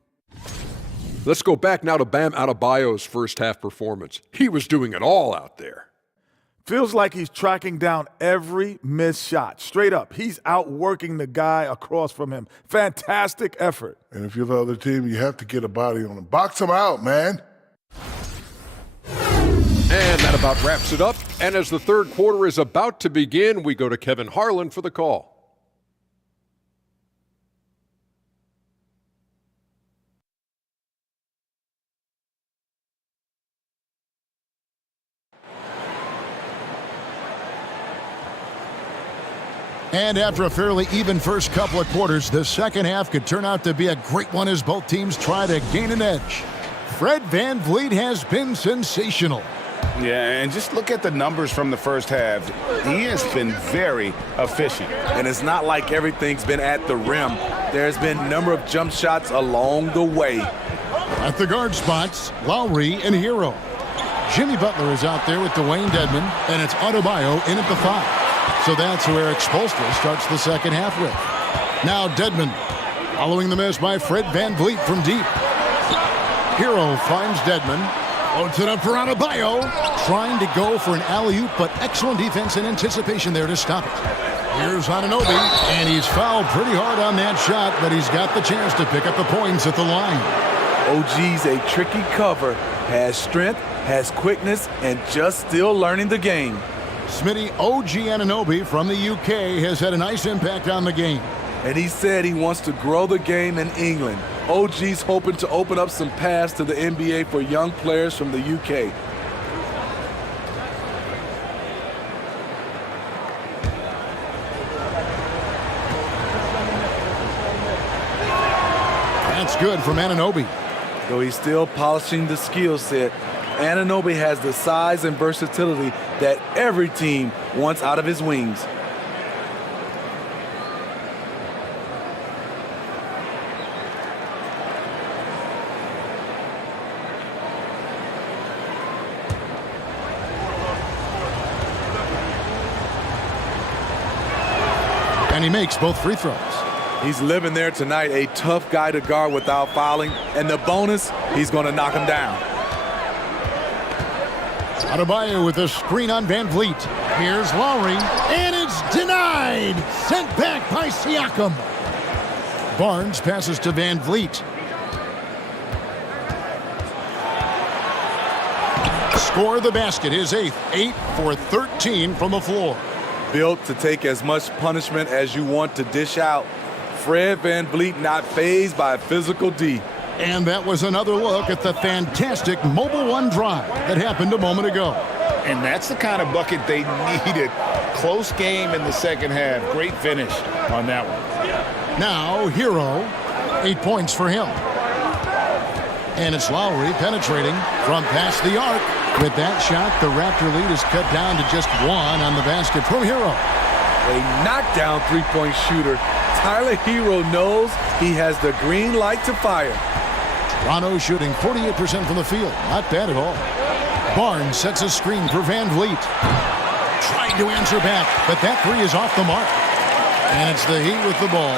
Let's go back now to Bam Adebayo's first half performance. He was doing it all out there. Feels like he's tracking down every missed shot. Straight up, he's outworking the guy across from him. Fantastic effort. And if you're the other team, you have to get a body on him. Box him out, man. And that about wraps it up. And as the third quarter is about to begin, we go to Kevin Harlan for the call. And after a fairly even first couple of quarters, the second half could turn out to be a great one as both teams try to gain an edge. Fred VanVleet has been sensational. Yeah, and just look at the numbers from the first half. He has been very efficient. And it's not like everything's been at the rim. There's been a number of jump shots along the way. At the guard spots, Lowry and Hero. Jimmy Butler is out there with Dwayne Dedmon, and it's Adebayo in at the 5. So that's who Eric Spoelstra starts the second half with. Now Dedmon, following the miss by Fred VanVleet from deep. Hero finds Dedmon, loads it up for Adebayo, trying to go for an alley-oop, but excellent defense and anticipation there to stop it. Here's Anunoby, and he's fouled pretty hard on that shot, but he's got the chance to pick up the points at the line. OG's a tricky cover, has strength, has quickness, and just still learning the game. Smitty, OG Anunoby from the UK has had a nice impact on the game. And he said he wants to grow the game in England. OG's hoping to open up some paths to the NBA for young players from the UK. That's good from Anunoby. Though he's still polishing the skill set, Anunoby has the size and versatility that every team wants out of his wings. And he makes both free throws. He's living there tonight, a tough guy to guard without fouling. And the bonus, he's going to knock him down. Adebayo with a screen on VanVleet. Here's Lowry, and it's denied. Sent back by Siakam. Barnes passes to Van Vliet. Score the basket, his 8th. 8 for 13 from the floor. Built to take as much punishment as you want to dish out. Fred Van Vliet not fazed by physical D. And that was another look at the fantastic Mobile One drive that happened a moment ago. And that's the kind of bucket they needed. Close game in the second half. Great finish on that one. Now, Hero, 8 points for him. And it's Lowry penetrating from past the arc. With that shot, the Raptor lead is cut down to just 1 on the basket from Hero. A knockdown three-point shooter. Tyler Hero knows he has the green light to fire. Toronto shooting 48% from the field. Not bad at all. Barnes sets a screen for Van Vliet. Trying to answer back, but that three is off the mark. And it's the Heat with the ball.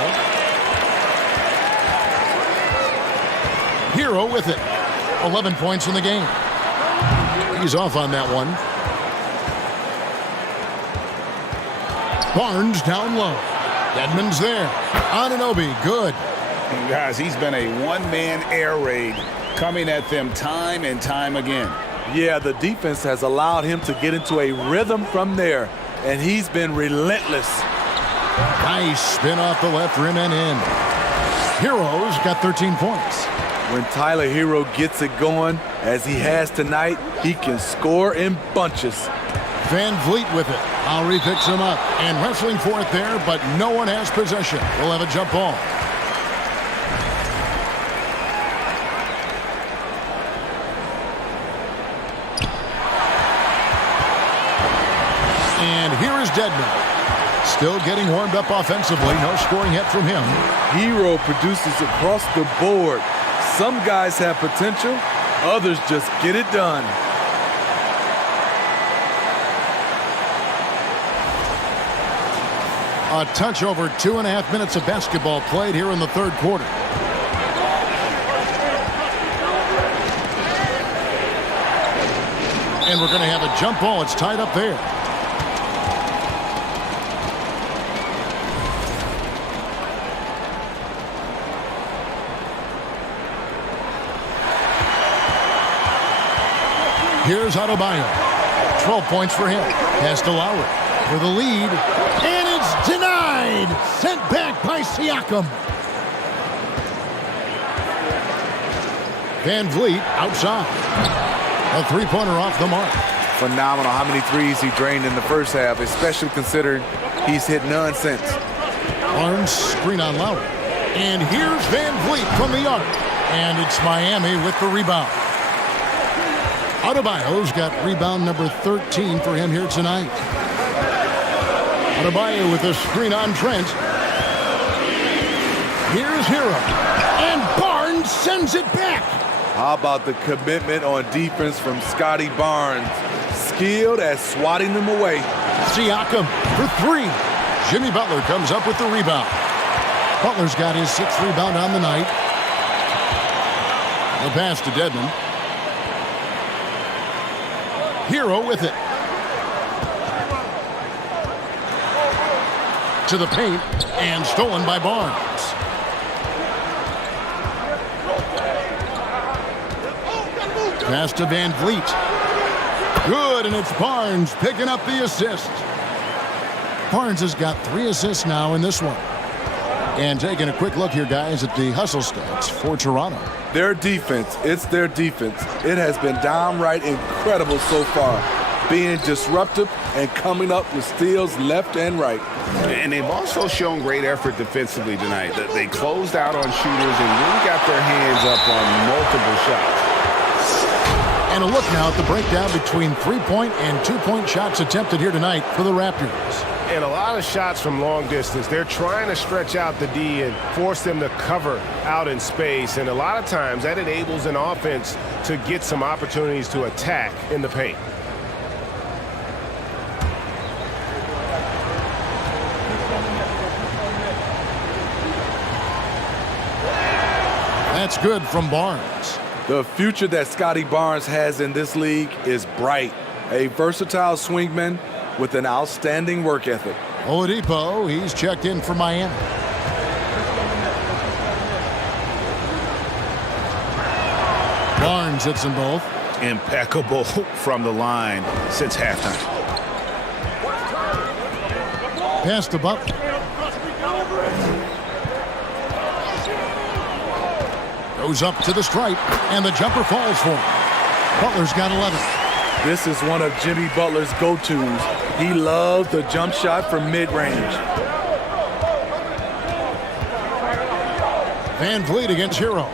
Hero with it. 11 points in the game. He's off on that one. Barnes down low. Edmonds there. Anunoby, good. Guys, he's been a one-man air raid coming at them time and time again. Yeah, the defense has allowed him to get into a rhythm from there, and he's been relentless. Nice spin off the left rim and in. Hero's got 13 points. When Tyler Hero gets it going, as he has tonight, he can score in bunches. Van Vliet with it. Lowry picks him up and wrestling for it there, but no one has possession. We'll have a jump ball. And here is Dedmon. Still getting warmed up offensively. No scoring yet from him. Hero produces across the board. Some guys have potential, others just get it done. A touch over 2.5 minutes of basketball played here in the third quarter. And we're going to have a jump ball. It's tied up there. Here's Adebayo. 12 points for him. Pass to Lowry for the lead. And it's denied. Sent back by Siakam. Van Vliet outside. A three-pointer off the mark. Phenomenal how many threes he drained in the first half, especially considering he's hit none since. Barnes screen on Lowry. And here's Van Vliet from the arc. And it's Miami with the rebound. Adebayo's got rebound number 13 for him here tonight. Adebayo with a screen on Trent. Here's Hero. And Barnes sends it back. How about the commitment on defense from Scotty Barnes? Skilled at swatting them away. Siakam for three. Jimmy Butler comes up with the rebound. Butler's got his 6th rebound on the night. The pass to Dedmon. Hero with it. To the paint and stolen by Barnes. Pass to Van Vliet. Good, and it's Barnes picking up the assist. Barnes has got 3 assists now in this one. And taking a quick look here, guys, at the hustle stats for Toronto. Their defense, it's their defense. It has been downright incredible so far, being disruptive and coming up with steals left and right. And they've also shown great effort defensively tonight. They closed out on shooters and really got their hands up on multiple shots. And a look now at the breakdown between 3-point and 2-point shots attempted here tonight for the Raptors. And a lot of shots from long distance. They're trying to stretch out the D and force them to cover out in space. And a lot of times that enables an offense to get some opportunities to attack in the paint. That's good from Barnes. The future that Scotty Barnes has in this league is bright. A versatile swingman with an outstanding work ethic. Oladipo, he's checked in for Miami. Barnes hits them both. Impeccable from the line since halftime. Pass to Butler. Goes up to the stripe, and the jumper falls for him. Butler's got 11. This is one of Jimmy Butler's go-tos. He loves the jump shot from mid-range. Van Vliet against Hero.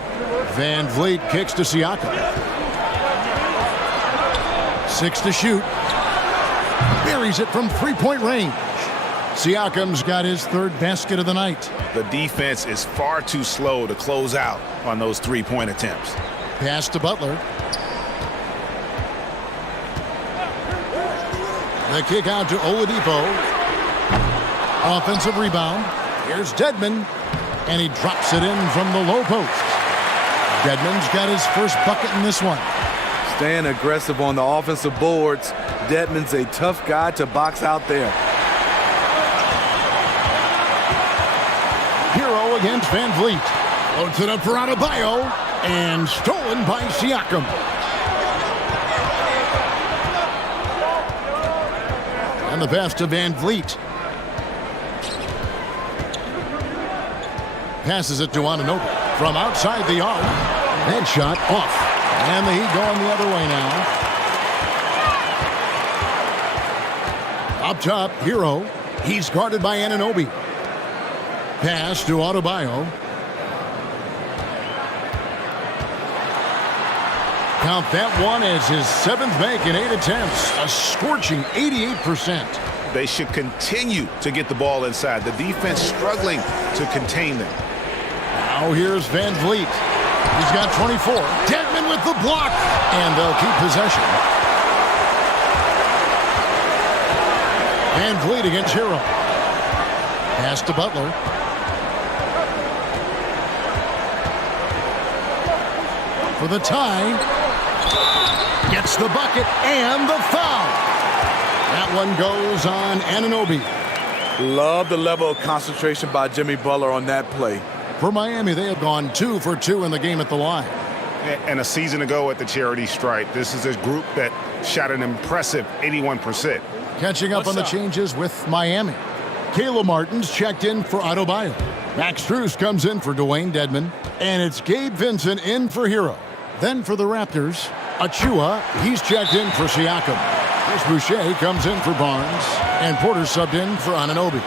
Van Vliet kicks to Siakam. 6 to shoot. Buries it from three-point range. Siakam's got his third basket of the night. The defense is far too slow to close out on those three-point attempts. Pass to Butler. The kick out to Oladipo. Offensive rebound. Here's Dedmon. And he drops it in from the low post. Dedmon's got his first bucket in this one. Staying aggressive on the offensive boards. Dedmon's a tough guy to box out there. Hero against Van Vliet. Loads it up for Adebayo. And stolen by Siakam. And the pass to Van Vliet. Passes it to Anunoby from outside the arc. Headshot off. And the Heat going the other way now. Up top, Hero. He's guarded by Anunoby. Pass to Adebayo. Count that one as his 7th make in 8 attempts. A scorching 88%. They should continue to get the ball inside. The defense struggling to contain them. Now here's Van Vliet. He's got 24. Dedmon with the block. And they'll keep possession. Van Vliet against Hero. Pass to Butler. For the tie. Gets the bucket and the foul. That one goes on Anunoby. Love the level of concentration by Jimmy Butler on that play. For Miami, they have gone 2 for 2 in the game at the line. And a season ago at the charity stripe, this is a group that shot an impressive 81%. Catching up on the changes with Miami. Caleb Martin's checked in for Adebayo. Max Strus comes in for Dwayne Dedmon. And it's Gabe Vincent in for Hero. Then for the Raptors, Achua, he's checked in for Siakam. Chris Boucher comes in for Barnes. And Porter subbed in for Anunoby.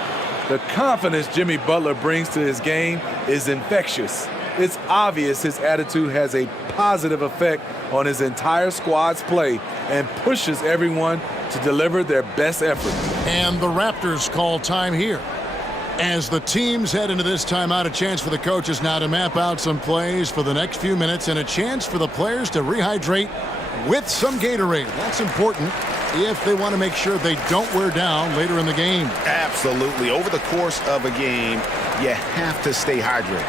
The confidence Jimmy Butler brings to his game is infectious. It's obvious his attitude has a positive effect on his entire squad's play and pushes everyone to deliver their best effort. And the Raptors call time here. As the teams head into this timeout, a chance for the coaches now to map out some plays for the next few minutes and a chance for the players to rehydrate with some Gatorade. That's important if they want to make sure they don't wear down later in the game. Absolutely. Over the course of a game, you have to stay hydrated.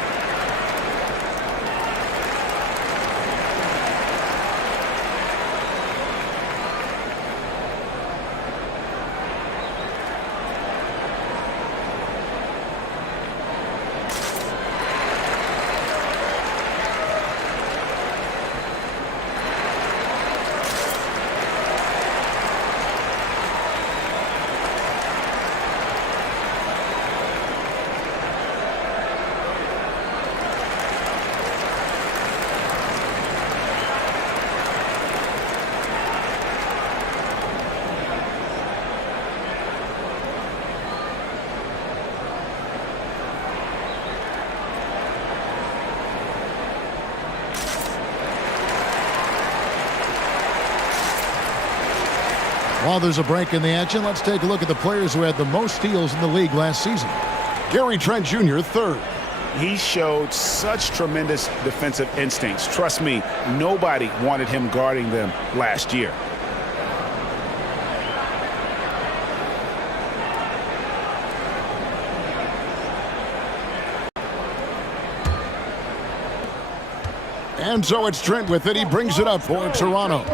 While there's a break in the action, let's take a look at the players who had the most steals in the league last season. Gary Trent Jr., 3rd. He showed such tremendous defensive instincts. Trust me, nobody wanted him guarding them last year. And so it's Trent with it. He brings it up for Toronto.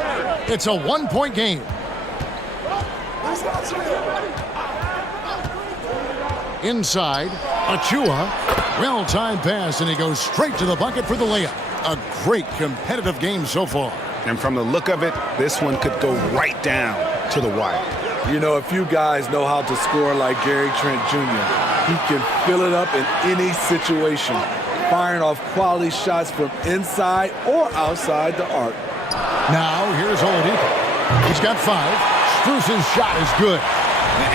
It's a 1-point game. Inside, Achua, well-timed pass, and he goes straight to the bucket for the layup. A great competitive game so far. And from the look of it, this one could go right down to the wire. You know, if you guys know how to score like Gary Trent Jr., he can fill it up in any situation, firing off quality shots from inside or outside the arc. Now, here's Oladipo. He's got 5. Strus's shot is good.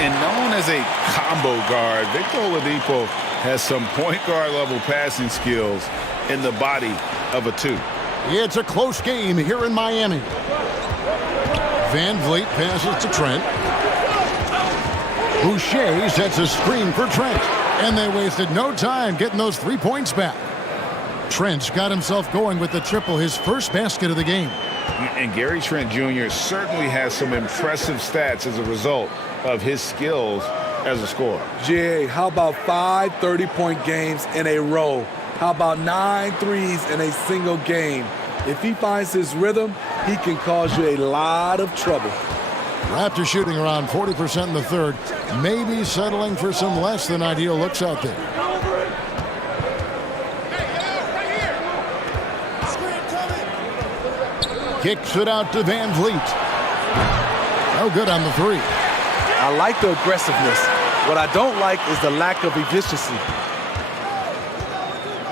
And known as a combo guard, Victor Oladipo has some point guard level passing skills in the body of a 2. It's a close game here in Miami. Van Vliet passes to Trent. Boucher sets a screen for Trent. And they wasted no time getting those 3 points back. Trent's got himself going with the triple, his first basket of the game. And Gary Trent Jr. certainly has some impressive stats as a result of his skills as a scorer. Jay, how about 5 30-point games in a row? How about 9 threes in a single game? If he finds his rhythm, he can cause you a lot of trouble. Raptors shooting around 40% in the third, maybe settling for some less than ideal looks out there. Kicks it out to Van Vliet. No good on the 3. I like the aggressiveness. What I don't like is the lack of efficiency.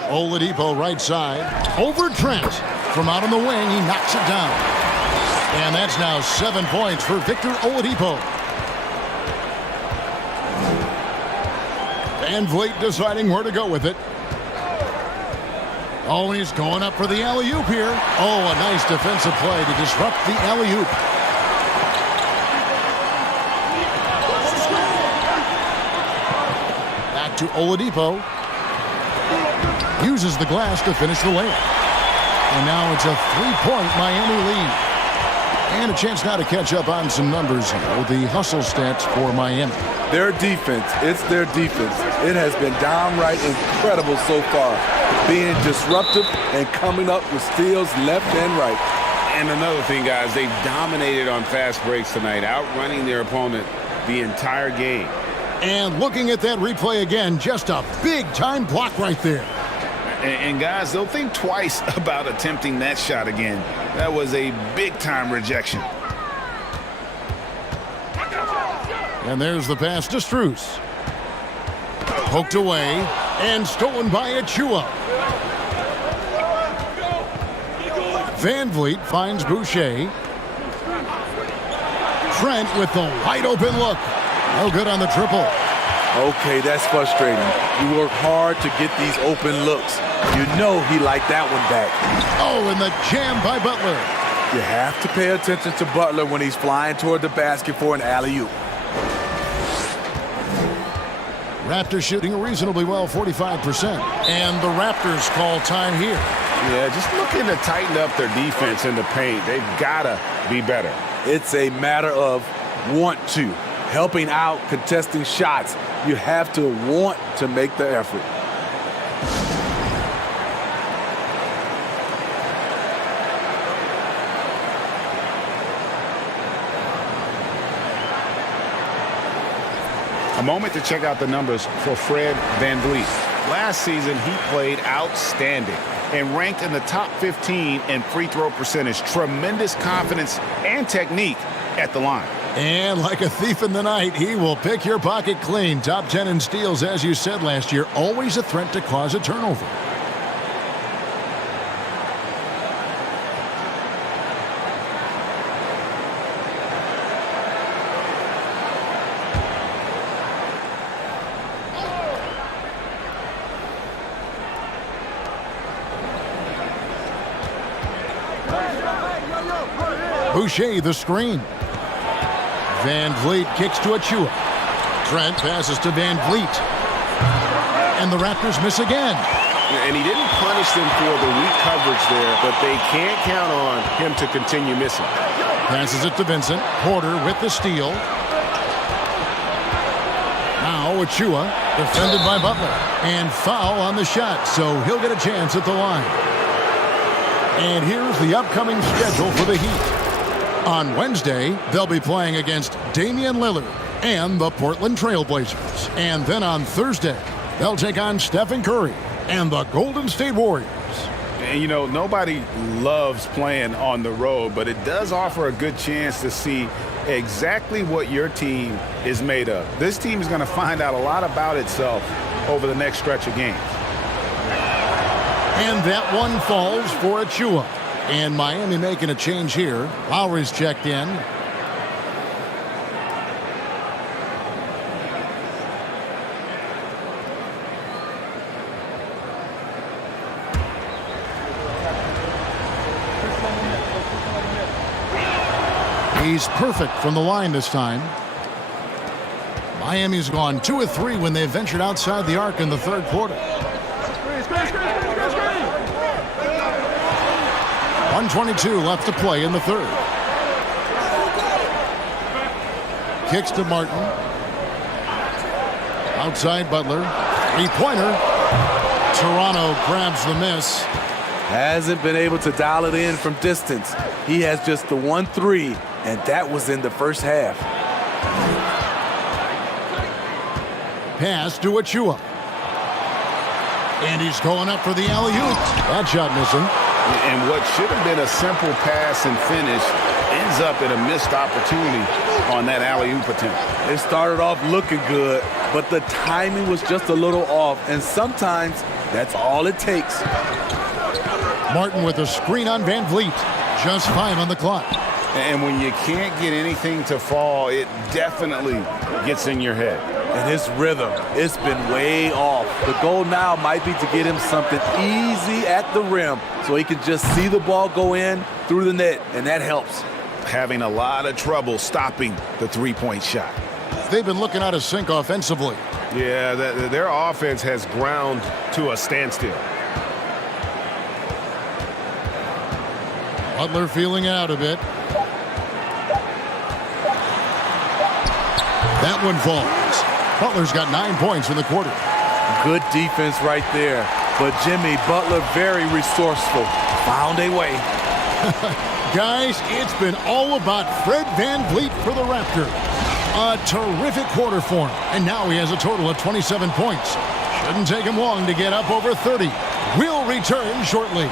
Oladipo right side. Over Trent. From out on the wing, he knocks it down. And that's now 7 points for Victor Oladipo. Van Vliet deciding where to go with it. Oh, and he's going up for the alley-oop here. Oh, a nice defensive play to disrupt the alley-oop. Back to Oladipo. Uses the glass to finish the layup. And now it's a 3-point Miami lead. And a chance now to catch up on some numbers here with the hustle stats for Miami. Their defense, it's their defense. It has been downright incredible so far, being disruptive and coming up with steals left and right. And another thing, guys, they've dominated on fast breaks tonight, outrunning their opponent the entire game. And looking at that replay again, just a big-time block right there. And guys, they'll think twice about attempting that shot again. That was a big-time rejection. And there's the pass to Strus. Poked away and stolen by Achua. Van Vliet finds Boucher. Trent with the wide open look. No good on the triple. Okay, that's frustrating. You work hard to get these open looks. You know he liked that one back. Oh, and the jam by Butler. You have to pay attention to Butler when he's flying toward the basket for an alley-oop. Raptors shooting reasonably well, 45%. And the Raptors call time here. Yeah, just looking to tighten up their defense in the paint. They've got to be better. It's a matter of want to. Helping out, contesting shots. You have to want to make the effort. A moment to check out the numbers for Fred Van Vliet. Last season, he played outstanding and ranked in the top 15 in free throw percentage. Tremendous confidence and technique at the line. And like a thief in the night, he will pick your pocket clean. Top 10 in steals, as you said last year. Always a threat to cause a turnover. Boucher the screen. Van Vliet kicks to Achua. Trent passes to Van Vliet. And the Raptors miss again. And he didn't punish them for the weak coverage there, but they can't count on him to continue missing. Passes it to Vincent. Porter with the steal. Now Achua, defended by Butler. And foul on the shot, so he'll get a chance at the line. And here's the upcoming schedule for the Heat. On Wednesday, they'll be playing against Damian Lillard and the Portland Trail Blazers. And then on Thursday, they'll take on Stephen Curry and the Golden State Warriors. And, you know, nobody loves playing on the road, but it does offer a good chance to see exactly what your team is made of. This team is going to find out a lot about itself over the next stretch of games. And that one falls for Achua. And Miami making a change here. Lowry's checked in. He's perfect from the line this time. Miami's gone 2 of 3 when they ventured outside the arc in the third quarter. 1:22 left to play in the third. Kicks to Martin. Outside Butler. 3-pointer. Toronto grabs the miss. Hasn't been able to dial it in from distance. He has just the 1-3, and that was in the first half. Pass to Achua. And he's going up for the alley-oop. That shot missing. And what should have been a simple pass and finish ends up in a missed opportunity on that alley-oop attempt. It started off looking good, but the timing was just a little off, and sometimes that's all it takes. Martin with a screen on Van Vliet. Just 5 on the clock. And when you can't get anything to fall, it definitely gets in your head. And his rhythm, it's been way off. The goal now might be to get him something easy at the rim so he can just see the ball go in through the net, and that helps. Having a lot of trouble stopping the three-point shot. They've been looking out of sync offensively. Yeah, their offense has ground to a standstill. Butler feeling out a bit. That one falls. Butler's got 9 points in the quarter. Good defense right there. But Jimmy Butler, very resourceful. Found a way. Guys, it's been all about Fred Van Vliet for the Raptors. A terrific quarter for him. And now he has a total of 27 points. Shouldn't take him long to get up over 30. We'll return shortly.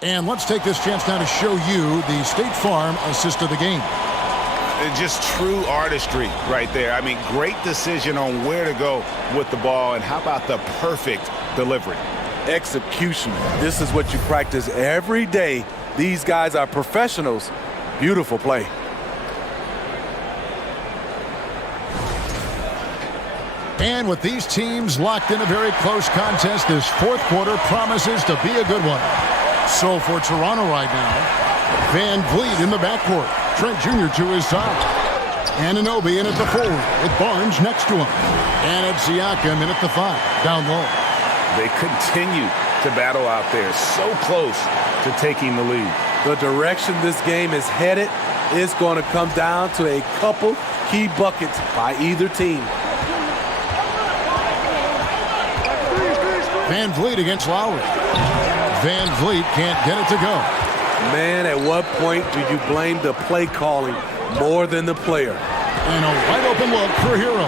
And let's take this chance now to show you the State Farm assist of the game. Just true artistry right there. I mean, great decision on where to go with the ball, and how about the perfect delivery? Execution. This is what you practice every day. These guys are professionals. Beautiful play. And with these teams locked in a very close contest, this fourth quarter promises to be a good one. So for Toronto right now, Van Vliet in the backcourt. Trent Jr. to his side. Anunoby in at the forward with Barnes next to him. And it's Siakam in at the 5, down low. They continue to battle out there, so close to taking the lead. The direction this game is headed is going to come down to a couple key buckets by either team. Van Vliet against Lowry. Van Vliet can't get it to go. Man, at what point do you blame the play calling more than the player? And a wide open look for Hero.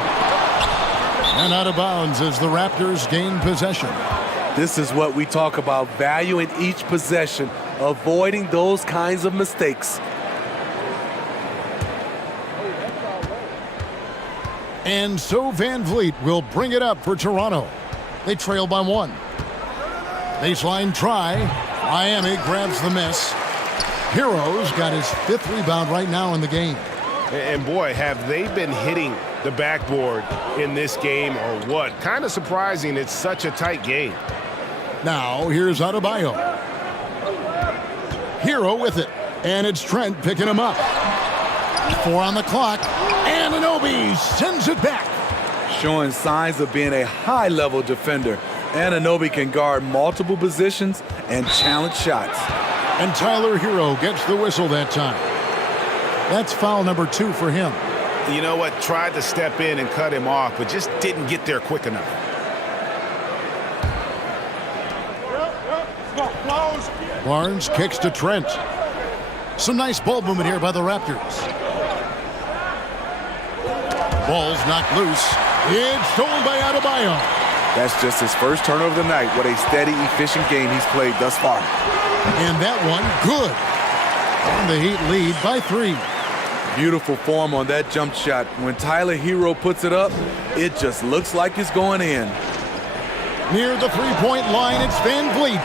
And out of bounds as the Raptors gain possession. This is what we talk about, valuing each possession, avoiding those kinds of mistakes. And so Van Vliet will bring it up for Toronto. They trail by 1. Baseline try. Miami grabs the miss. Hero's got his 5th rebound right now in the game. And boy, have they been hitting the backboard in this game or what? Kind of surprising it's such a tight game. Now here's Adebayo. Hero with it. And it's Trent picking him up. 4 on the clock. Anunoby sends it back. Showing signs of being a high-level defender. Anunoby can guard multiple positions and challenge shots. And Tyler Hero gets the whistle that time. That's foul number 2 for him. You know what? Tried to step in and cut him off, but just didn't get there quick enough. Barnes kicks to Trent. Some nice ball movement here by the Raptors. Ball's knocked loose. It's stolen by Adebayo. That's just his first turnover of the night. What a steady, efficient game he's played thus far. And that one, good. And the Heat lead by 3. Beautiful form on that jump shot. When Tyler Hero puts it up, it just looks like it's going in. Near the three-point line, it's Van Vliet.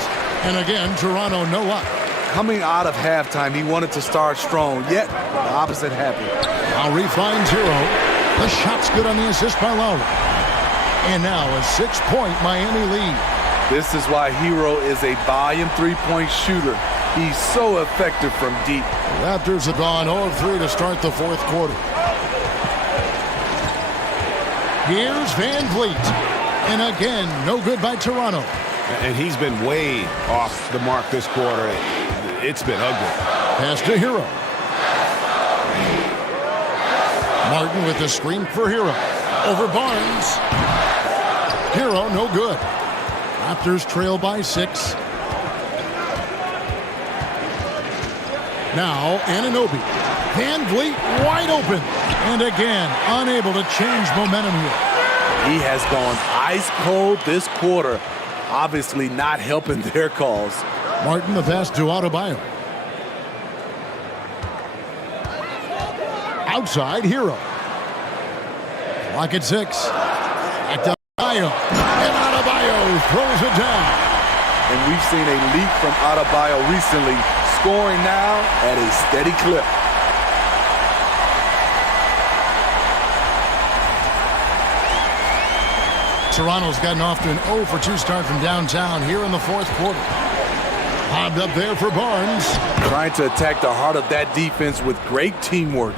And again, Toronto no luck. Coming out of halftime, he wanted to start strong, yet the opposite happened. Lowry finds Hero. The shot's good on the assist by Lowry. And now a 6-point Miami lead. This is why Hero is a volume three-point shooter. He's so effective from deep. Raptors have gone 0-3 to start the fourth quarter. Here's Van Vliet. And again, no good by Toronto. And he's been way off the mark this quarter. It's been ugly. Pass to Hero. Martin with the screen for Hero. Over Barnes. Hero, no good. Raptors trail by 6. Now, Anunoby. Van Vliet wide open. And again, unable to change momentum here. He has gone ice cold this quarter. Obviously not helping their cause. Martin the pass to Adebayo. Outside, Hero. Clock at 6. Back to Adebayo. And Adebayo throws it down. And we've seen a leap from Adebayo recently, scoring now at a steady clip. Toronto's gotten off to an 0-for-2 start from downtown here in the fourth quarter. Lobbed up there for Barnes. Trying to attack the heart of that defense with great teamwork.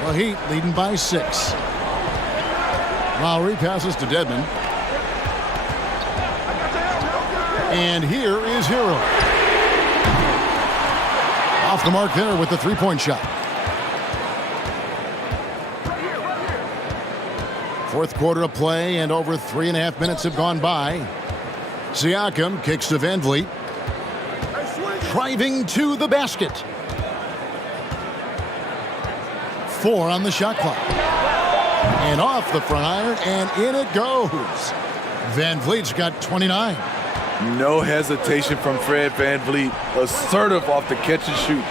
The Heat leading by 6. Lowry passes to Dedmon. And here is Hero. Off the mark there with the three-point shot. Fourth quarter of play, and over 3.5 minutes have gone by. Siakam kicks to Van Vliet. Driving to the basket. 4 on the shot clock. And off the front iron, and in it goes. Van Vliet's got 29. No hesitation from Fred Van Vliet. Assertive off the catch and shoot.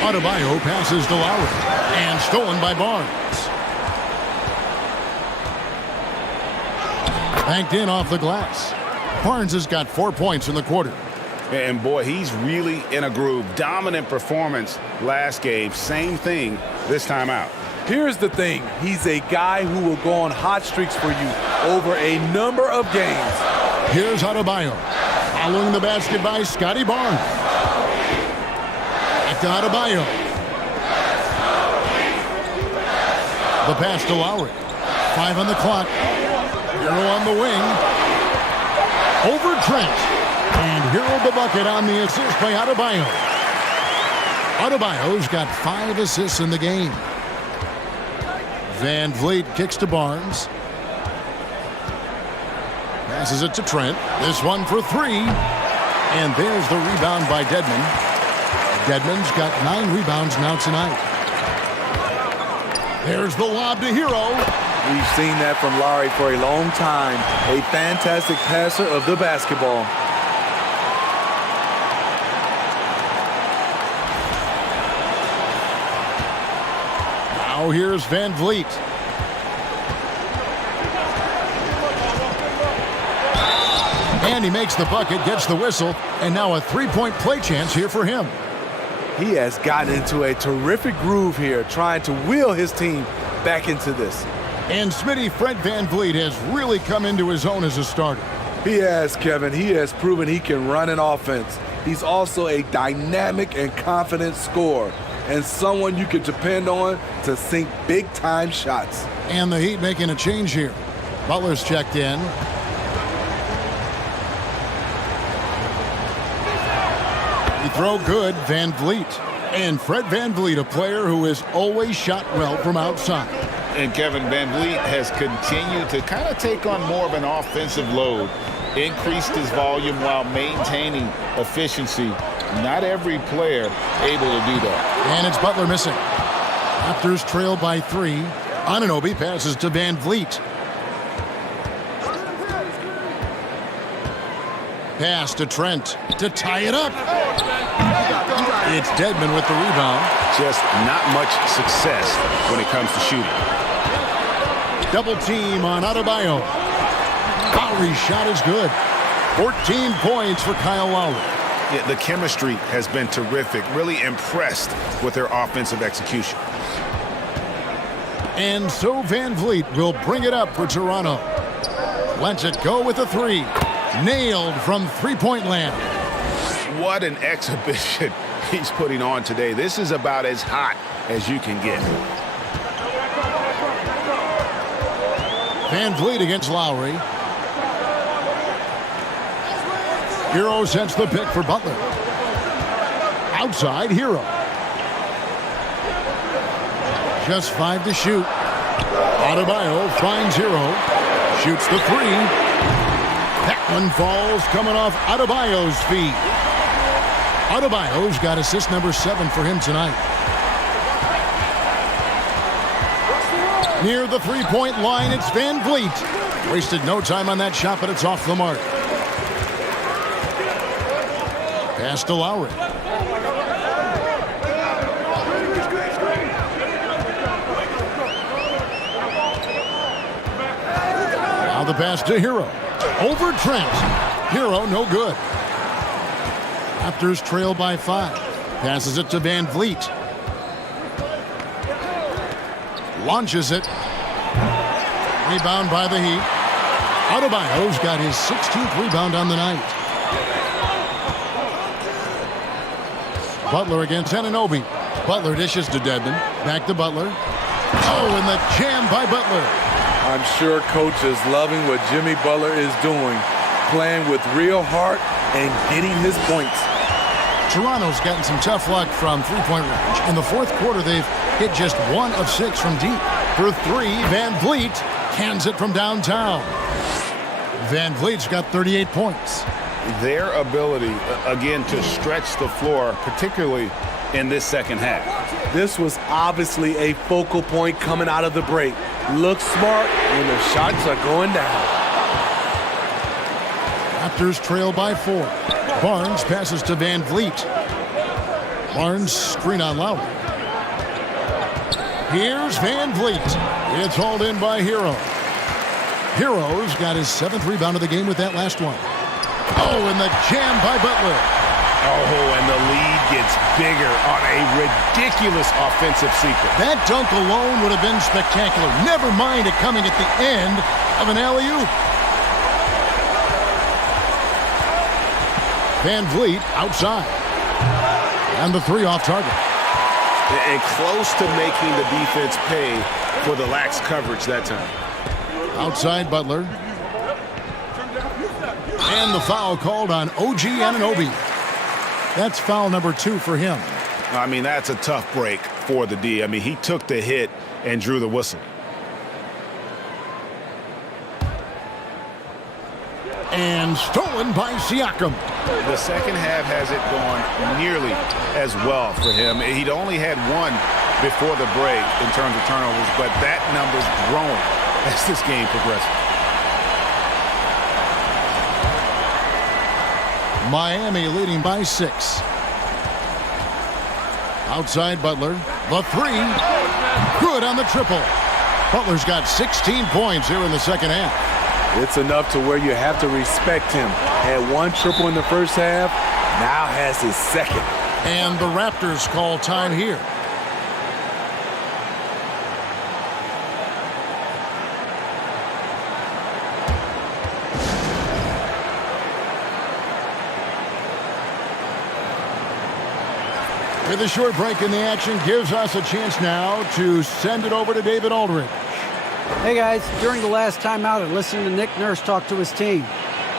Adebayo passes to Lowry. And stolen by Barnes. Banked in off the glass. Barnes has got 4 points in the quarter. And boy, he's really in a groove. Dominant performance last game. Same thing this time out. Here's the thing. He's a guy who will go on hot streaks for you over a number of games. Here's Adebayo. Following the basket by Scotty Barnes. Back to Adebayo. The pass to Lowry. 5 on the clock. Hero on the wing. Over Trent. And Hero the bucket on the assist by Adebayo. Adebayo's got 5 assists in the game. Van Vliet kicks to Barnes. Passes it to Trent. This one for 3. And there's the rebound by Dedmon. Dedmon's got 9 rebounds now tonight. There's the lob to Hero. We've seen that from Lowry for a long time. A fantastic passer of the basketball. Now here's Van Vliet. And he makes the bucket, gets the whistle, and now a three-point play chance here for him. He has gotten into a terrific groove here, trying to wheel his team back into this. And Smitty, Fred Van Vliet has really come into his own as a starter. He has, Kevin. He has proven he can run an offense. He's also a dynamic and confident scorer, and someone you can depend on to sink big-time shots. And the Heat making a change here. Butler's checked in. He throw good, Van Vliet. And Fred Van Vliet, a player who has always shot well from outside. And Kevin VanVleet has continued to kind of take on more of an offensive load, increased his volume while maintaining efficiency. Not every player able to do that. And it's Butler missing. Raptors trail by 3. Anunoby passes to VanVleet. Pass to Trent to tie it up. It's Dedmon with the rebound. Just not much success when it comes to shooting. Double team on Adebayo. Lowry's shot is good. 14 points for Kyle Lowry. Yeah, the chemistry has been terrific. Really impressed with their offensive execution. And so VanVleet will bring it up for Toronto. Lets it go with a 3. Nailed from three-point land. What an exhibition he's putting on today. This is about as hot as you can get. VanVleet against Lowry. Hero sets the pick for Butler. Outside, Hero. Just 5 to shoot. Adebayo finds Hero. Shoots the 3. That one falls coming off Adebayo's feet. Adebayo's got assist number 7 for him tonight. Near the three-point line, it's VanVleet. Wasted no time on that shot, but it's off the mark. Pass to Lowry. Now the pass to Hero. Over Trent. Hero, no good. Raptors trail by 5. Passes it to VanVleet. Launches it. Rebound by the Heat. Adebayo's got his 16th rebound on the night. Butler against Anunoby. Butler dishes to Dedmon. Back to Butler. Oh, and the jam by Butler. I'm sure coach is loving what Jimmy Butler is doing, playing with real heart and getting his points. Toronto's gotten some tough luck from three-point range. In the fourth quarter, they've hit just 1 of 6 from deep. For 3, VanVleet cans it from downtown. VanVleet's got 38 points. Their ability, again, to stretch the floor, particularly in this second half. This was obviously a focal point coming out of the break. Look smart when the shots are going down. Raptors trail by 4. Barnes passes to VanVleet. Barnes screen on Lowry. Here's VanVleet. It's hauled in by Hero. Hero's got his 7th rebound of the game with that last one. Oh, and the jam by Butler. Oh, and the lead gets bigger on a ridiculous offensive sequence. That dunk alone would have been spectacular. Never mind it coming at the end of an alley-oop. VanVleet outside. And the 3 off target. And close to making the defense pay for the lax coverage that time. Outside Butler. And the foul called on OG Anunoby. That's foul number 2 for him. I mean, that's a tough break for the D. I mean, he took the hit and drew the whistle. And stolen by Siakam. The second half hasn't gone nearly as well for him. He'd only had 1 before the break in terms of turnovers, but that number's growing as this game progresses. Miami leading by 6. Outside Butler. The 3. Good on the triple. Butler's got 16 points here in the second half. It's enough to where you have to respect him. Had 1 triple in the first half, now has his 2nd. And the Raptors call time here. With a short break in the action gives us a chance now to send it over to David Aldridge. Hey guys, during the last timeout, I listened to Nick Nurse talk to his team.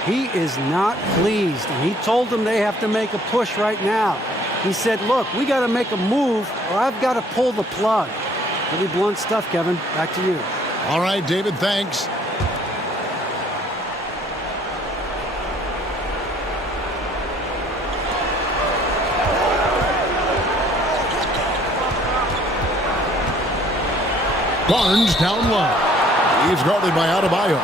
He is not pleased, and he told them they have to make a push right now. He said, look, we got to make a move or I've got to pull the plug. Pretty blunt stuff, Kevin. Back to you. All right, David, thanks. Barnes down low. He's guarded by Adebayo.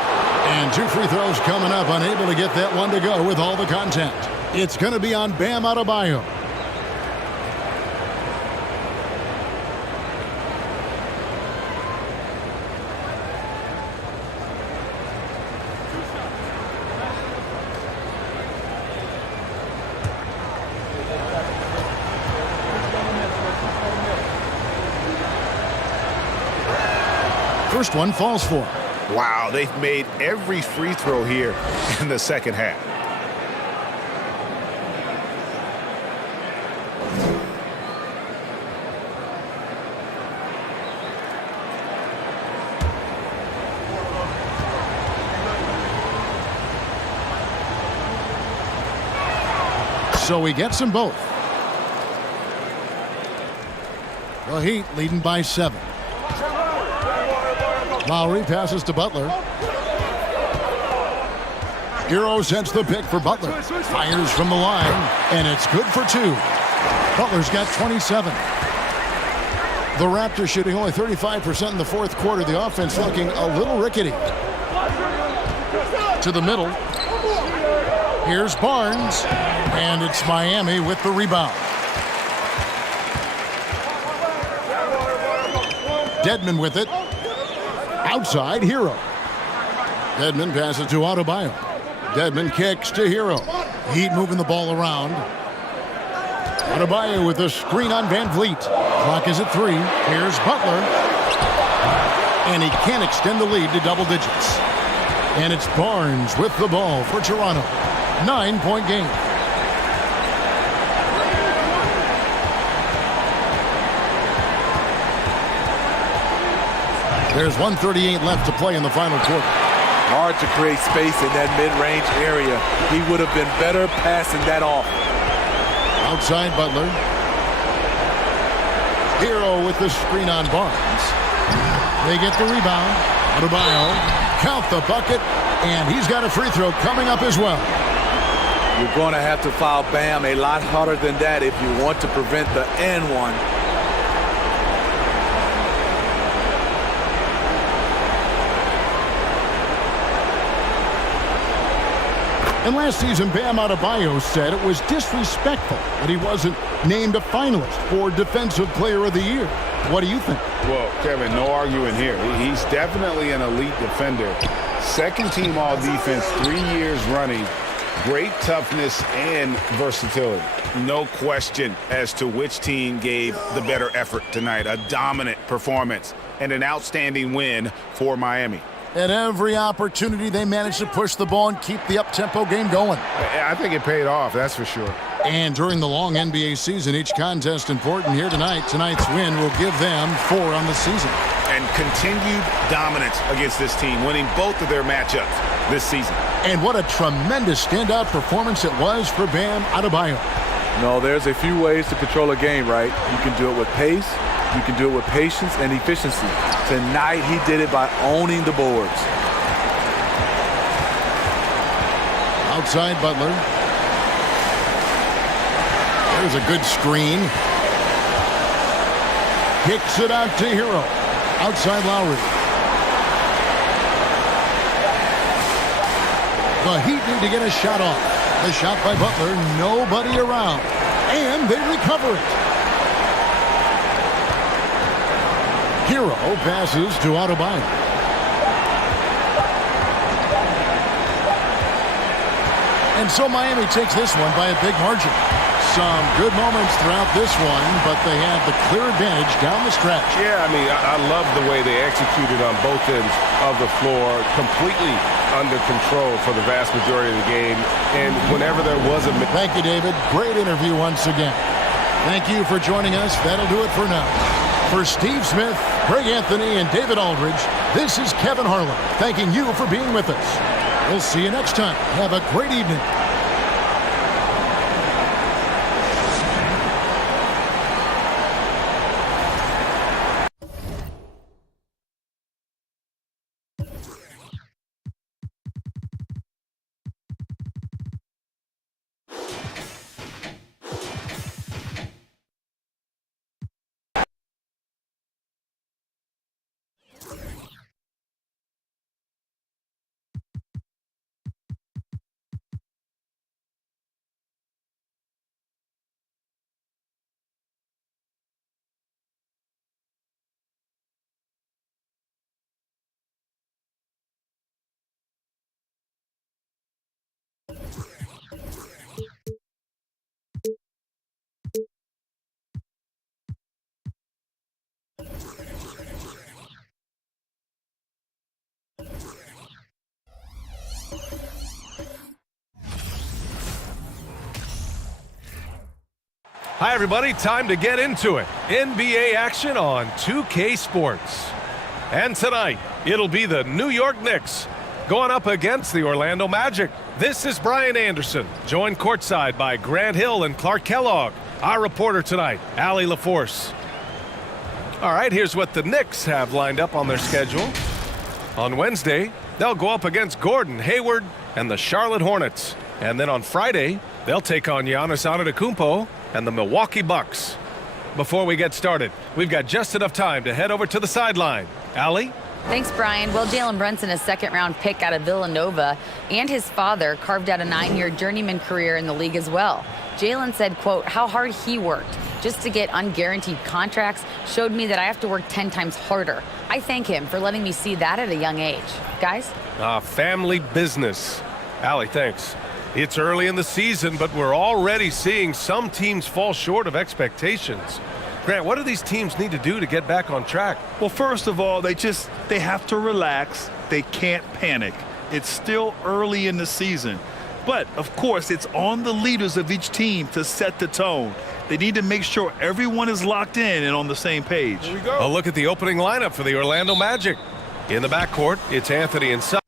And 2 free throws coming up, unable to get that one to go with all the contact. It's going to be on Bam Adebayo. First one falls for. Wow, they've made every free throw here in the second half. So he gets them both. The Heat leading by 7. Lowry passes to Butler. Hero sets the pick for Butler. Fires from the line, and it's good for 2. Butler's got 27. The Raptors shooting only 35% in the fourth quarter. The offense looking a little rickety. To the middle. Here's Barnes, and it's Miami with the rebound. Dedmon with it. Outside, Hero. Dedmon passes to Adebayo. Dedmon kicks to Hero. Heat moving the ball around. Adebayo with a screen on Van Vliet. Clock is at 3. Here's Butler. And he can't extend the lead to double digits. And it's Barnes with the ball for Toronto. 9-point game. There's 1:38 left to play in the final quarter. Hard to create space in that mid-range area. He would have been better passing that off. Outside Butler. Hero with the screen on Barnes. They get the rebound. Adebayo, count the bucket, and he's got a free throw coming up as well. You're going to have to foul Bam a lot harder than that if you want to prevent the N1. And last season, Bam Adebayo said it was disrespectful that he wasn't named a finalist for Defensive Player of the Year. What do you think? Well, Kevin, no arguing here. He's definitely an elite defender. Second team all defense, 3 years running. Great toughness and versatility. No question as to which team gave the better effort tonight. A dominant performance and an outstanding win for Miami. At every opportunity, they managed to push the ball and keep the up-tempo game going. I think it paid off, that's for sure. And during the long NBA season, each contest important here tonight. Tonight's win will give them 4 on the season. And continued dominance against this team, winning both of their matchups this season. And what a tremendous standout performance it was for Bam Adebayo. No, there's a few ways to control a game, right? You can do it with pace, you can do it with patience and efficiency. Tonight, he did it by owning the boards. Outside Butler. There's a good screen. Kicks it out to Hero. Outside Lowry. The Heat need to get a shot off. The shot by Butler, nobody around. And they recover it. Hero passes to Adebayo. And so Miami takes this one by a big margin. Some good moments throughout this one, but they have the clear advantage down the stretch. Yeah, I mean, I love the way they executed on both ends of the floor, completely under control for the vast majority of the game. And whenever there was a... Thank you, David. Great interview once again. Thank you for joining us. That'll do it for now. For Steve Smith, Greg Anthony, and David Aldridge, this is Kevin Harlan, thanking you for being with us. We'll see you next time. Have a great evening. Hi, everybody. Time to get into it. NBA action on 2K Sports. And tonight, it'll be the New York Knicks going up against the Orlando Magic. This is Brian Anderson, joined courtside by Grant Hill and Clark Kellogg. Our reporter tonight, Allie LaForce. All right, here's what the Knicks have lined up on their schedule. On Wednesday, they'll go up against Gordon Hayward and the Charlotte Hornets. And then on Friday, they'll take on Giannis Antetokounmpo and the Milwaukee Bucks. Before we get started, we've got just enough time to head over to the sideline. Allie? Thanks, Brian. Well, Jalen Brunson, a second-round pick out of Villanova, and his father carved out a 9-year journeyman career in the league as well. Jalen said, quote, how hard he worked just to get unguaranteed contracts showed me that I have to work 10 times harder. I thank him for letting me see that at a young age. Guys? Family business. Allie, thanks. It's early in the season, but we're already seeing some teams fall short of expectations. Grant, what do these teams need to do to get back on track? Well, first of all, they have to relax. They can't panic. It's still early in the season. But, of course, it's on the leaders of each team to set the tone. They need to make sure everyone is locked in and on the same page. Here we go. A look at the opening lineup for the Orlando Magic. In the backcourt, it's Anthony and Suggs.